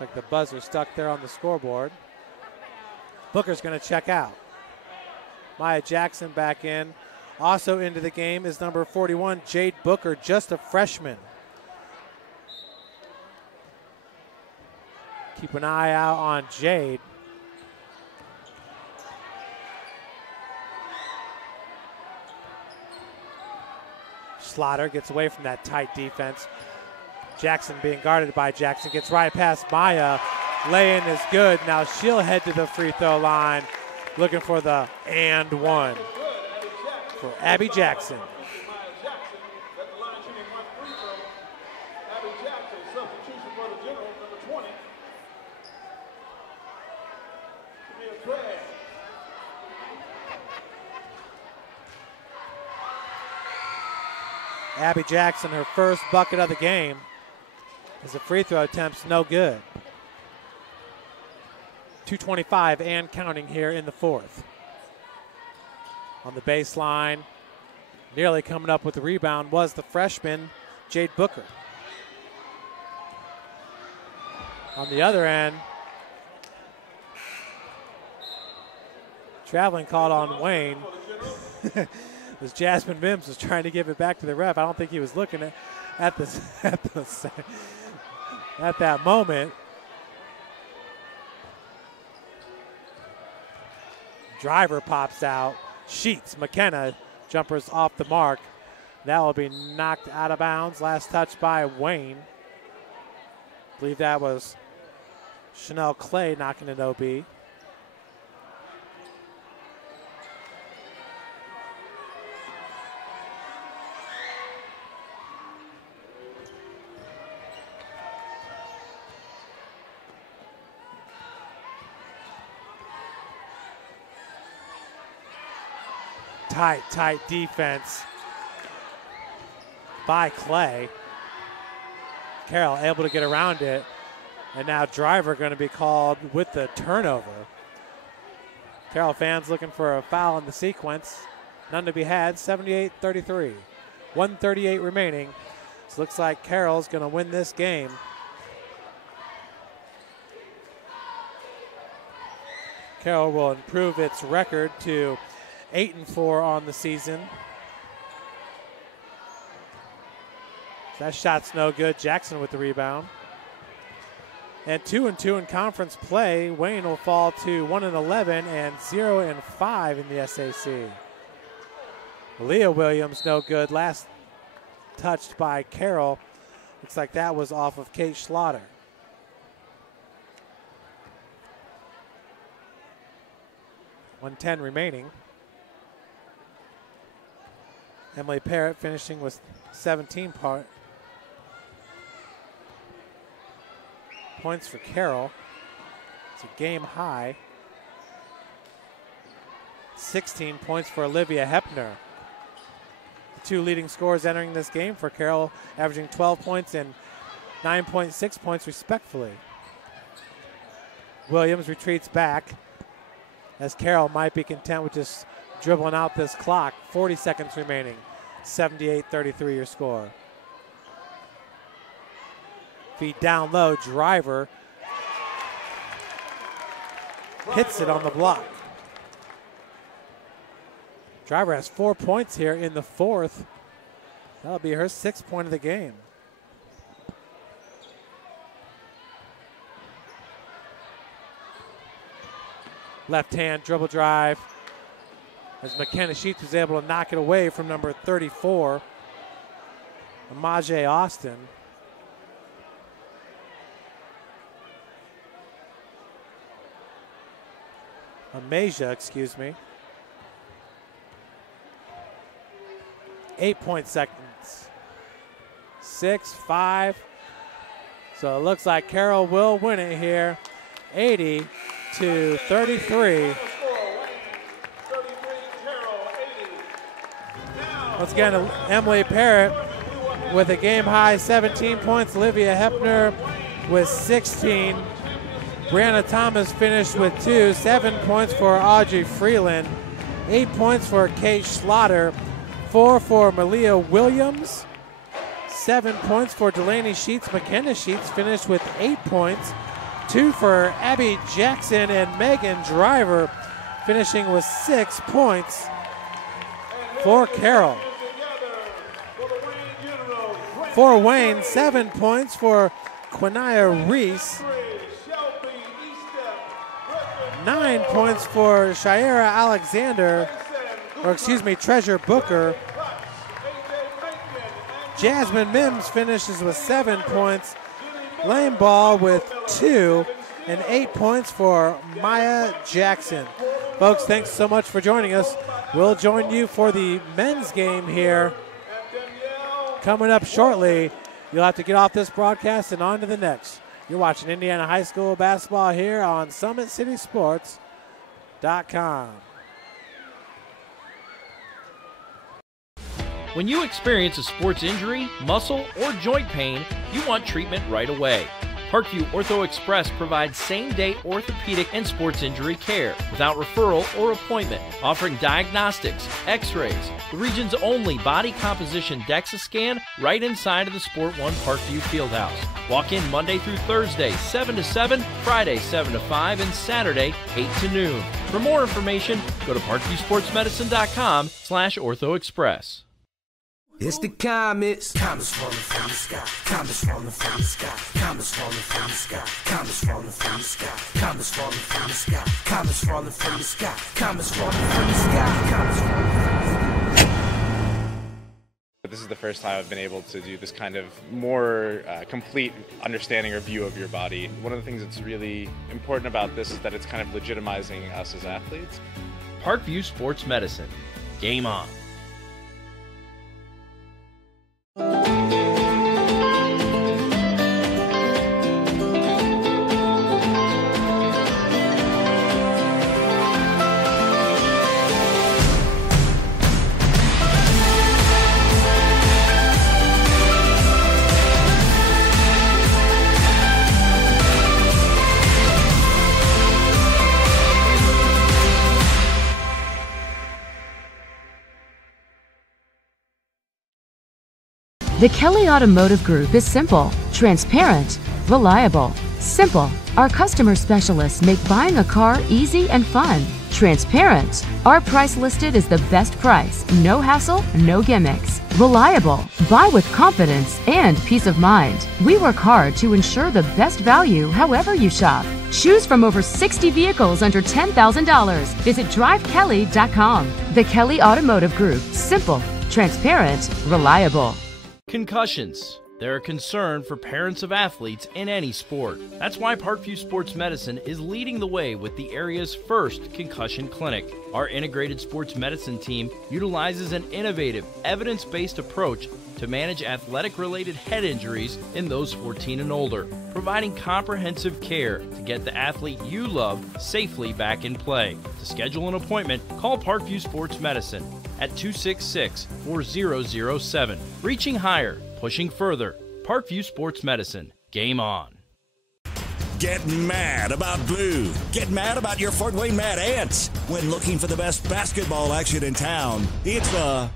like the buzzer stuck there on the scoreboard. Booker's going to check out. Maya Jackson back in. Also into the game is number 41, Jade Booker, just a freshman. Keep an eye out on Jade. Slaughter gets away from that tight defense. Jackson being guarded by Jackson, gets right past Maya. Lay-in is good. Now she'll head to the free throw line, looking for the and one for Abby Jackson. Abby Jackson, her first bucket of the game, as the free throw attempt's no good. 2:25 and counting here in the fourth. On the baseline, nearly coming up with the rebound was the freshman, Jade Booker. On the other end, traveling called on Wayne. As Jasmine Mims was trying to give it back to the ref. I don't think he was looking at that moment. Driver pops out. Sheets, McKenna, jumpers off the mark. That will be knocked out of bounds. Last touch by Wayne. I believe that was Chanel Clay knocking it OB. Tight defense by Clay. Carroll able to get around it. And now driver going to be called with the turnover. Carroll fans looking for a foul in the sequence. None to be had, 78-33. 1:38 remaining. So looks like Carroll's going to win this game. Carroll will improve its record to 8-4 on the season. That shot's no good. Jackson with the rebound. And 2-2 in conference play. Wayne will fall to 1-11 and 0-5 in the SAC. Leah Williams no good. Last touched by Carroll. Looks like that was off of Kate Schlatter. .110 remaining. Emily Parrott finishing with 17 points for Carroll. It's a game high. 16 points for Olivia Hepner. The two leading scorers entering this game for Carroll, averaging 12 points and 9.6 points respectively. Williams retreats back as Carroll might be content with just dribbling out this clock. 40 seconds remaining. 78-33 your score. Feed down low, Driver hits it on the block. Driver has 4 points here in the fourth. That'll be her 6th point of the game. Left hand dribble drive as McKenna Sheets was able to knock it away from number 34, Amaje Austin. Amasia, excuse me. 8 seconds. 6, 5. So it looks like Carroll will win it here. 80-33. Once again, Emily Parrott with a game high 17 points. Olivia Hepner with 16. Brianna Thomas finished with 2. 7 points for Audrey Freeland. 8 points for Kate Schlatter. 4 for Malia Williams. 7 points for Delaney Sheets. McKenna Sheets finished with 8 points. 2 for Abby Jackson, and Megan Driver finishing with 6 points for Carroll. For Wayne, 7 points for Quinaya Reese. 9 points for Shira Alexander, or excuse me, Treasure Booker. Jasmine Mims finishes with 7 points. Lane Ball with 2, and 8 points for Maya Jackson. Folks, thanks so much for joining us. We'll join you for the men's game here coming up shortly. You'll have to get off this broadcast and on to the next. You're watching Indiana High School basketball here on SummitCitySports.com. When you experience a sports injury, muscle, or joint pain, you want treatment right away. Parkview Ortho Express provides same-day orthopedic and sports injury care without referral or appointment, offering diagnostics, x-rays, the region's only body composition DEXA scan right inside of the Sport One Parkview Fieldhouse. Walk in Monday through Thursday, 7 to 7, Friday, 7 to 5, and Saturday, 8 to noon. For more information, go to parkviewsportsmedicine.com/orthoexpress. It's the comets. Comets falling from the sky. Comets falling from the sky. Comets falling from the sky. Comets falling from the sky. Comets falling from the sky. Comets falling from the sky. Comets falling from the sky. Comets falling from the sky. This is the first time I've been able to do this kind of more complete understanding or view of your body. One of the things that's really important about this is that it's kind of legitimizing us as athletes. Parkview Sports Medicine. Game on. The Kelly Automotive Group is simple, transparent, reliable. Simple. Our customer specialists make buying a car easy and fun. Transparent. Our price listed is the best price. No hassle, no gimmicks. Reliable. Buy with confidence and peace of mind. We work hard to ensure the best value however you shop. Choose from over 60 vehicles under $10,000. Visit drivekelly.com. The Kelly Automotive Group. Simple, transparent, reliable. Concussions. They're a concern for parents of athletes in any sport. That's why Parkview Sports Medicine is leading the way with the area's first concussion clinic. Our integrated sports medicine team utilizes an innovative, evidence-based approach to manage athletic-related head injuries in those 14 and older, providing comprehensive care to get the athlete you love safely back in play. To schedule an appointment, call Parkview Sports Medicine at 266-4007. Reaching higher, pushing further. Parkview Sports Medicine. Game on. Get mad about blue. Get mad about your Fort Wayne Mad Ants. When looking for the best basketball action in town, it's the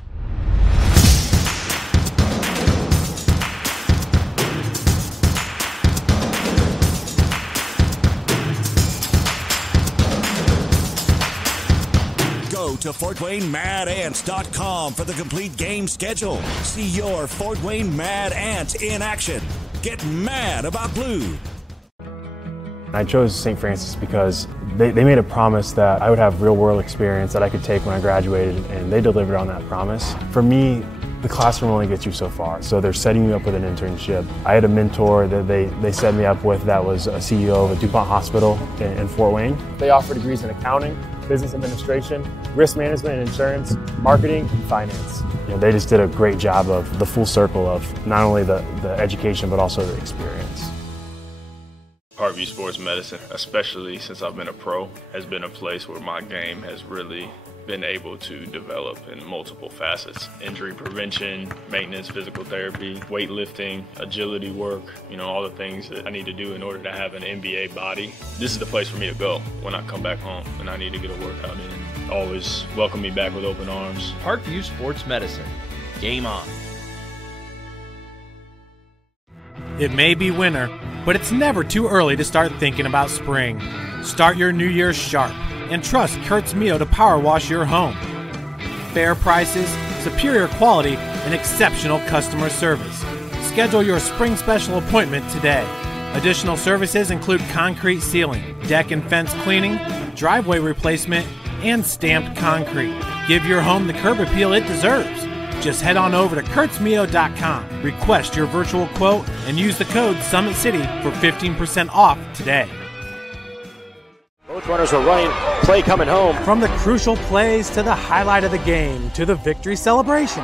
Go to FortWayneMadAnts.com for the complete game schedule. See your Fort Wayne Mad Ant in action. Get mad about blue. I chose St. Francis because they made a promise that I would have real-world experience that I could take when I graduated, and they delivered on that promise. For me, the classroom only gets you so far, so they're setting you up with an internship. I had a mentor that they set me up with that was a CEO of a DuPont hospital in Fort Wayne. They offer degrees in accounting, business administration, risk management and insurance, marketing, and finance. They just did a great job of the full circle of not only the education but also the experience. Parkview Sports Medicine, especially since I've been a pro, has been a place where my game has really been able to develop in multiple facets. Injury prevention, maintenance, physical therapy, weightlifting, agility work, all the things that I need to do in order to have an NBA body. This is the place for me to go when I come back home and I need to get a workout in. Always welcome me back with open arms. Parkview Sports Medicine. Game on. It may be winter, but it's never too early to start thinking about spring. Start your new year sharp and trust Kurt's Mio to power wash your home. Fair prices, superior quality, and exceptional customer service. Schedule your spring special appointment today. Additional services include concrete sealing, deck and fence cleaning, driveway replacement, and stamped concrete. Give your home the curb appeal it deserves. Just head on over to kurtzmio.com, request your virtual quote, and use the code SummitCity for 15% off today. Both runners are running, play coming home. From the crucial plays to the highlight of the game to the victory celebration,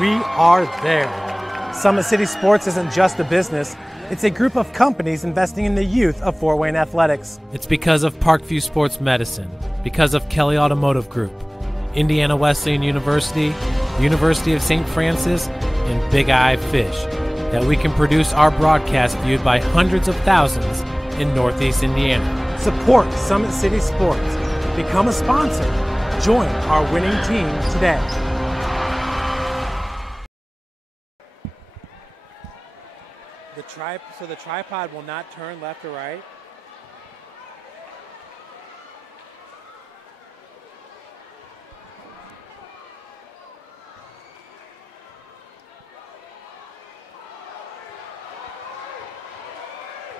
we are there. Summit City Sports isn't just a business, it's a group of companies investing in the youth of Fort Wayne athletics. It's because of Parkview Sports Medicine, because of Kelly Automotive Group, Indiana Wesleyan University, University of St. Francis, and Big Eye Fish, that we can produce our broadcast viewed by hundreds of thousands in Northeast Indiana. Support Summit City Sports. Become a sponsor. Join our winning team today. So the tripod will not turn left or right.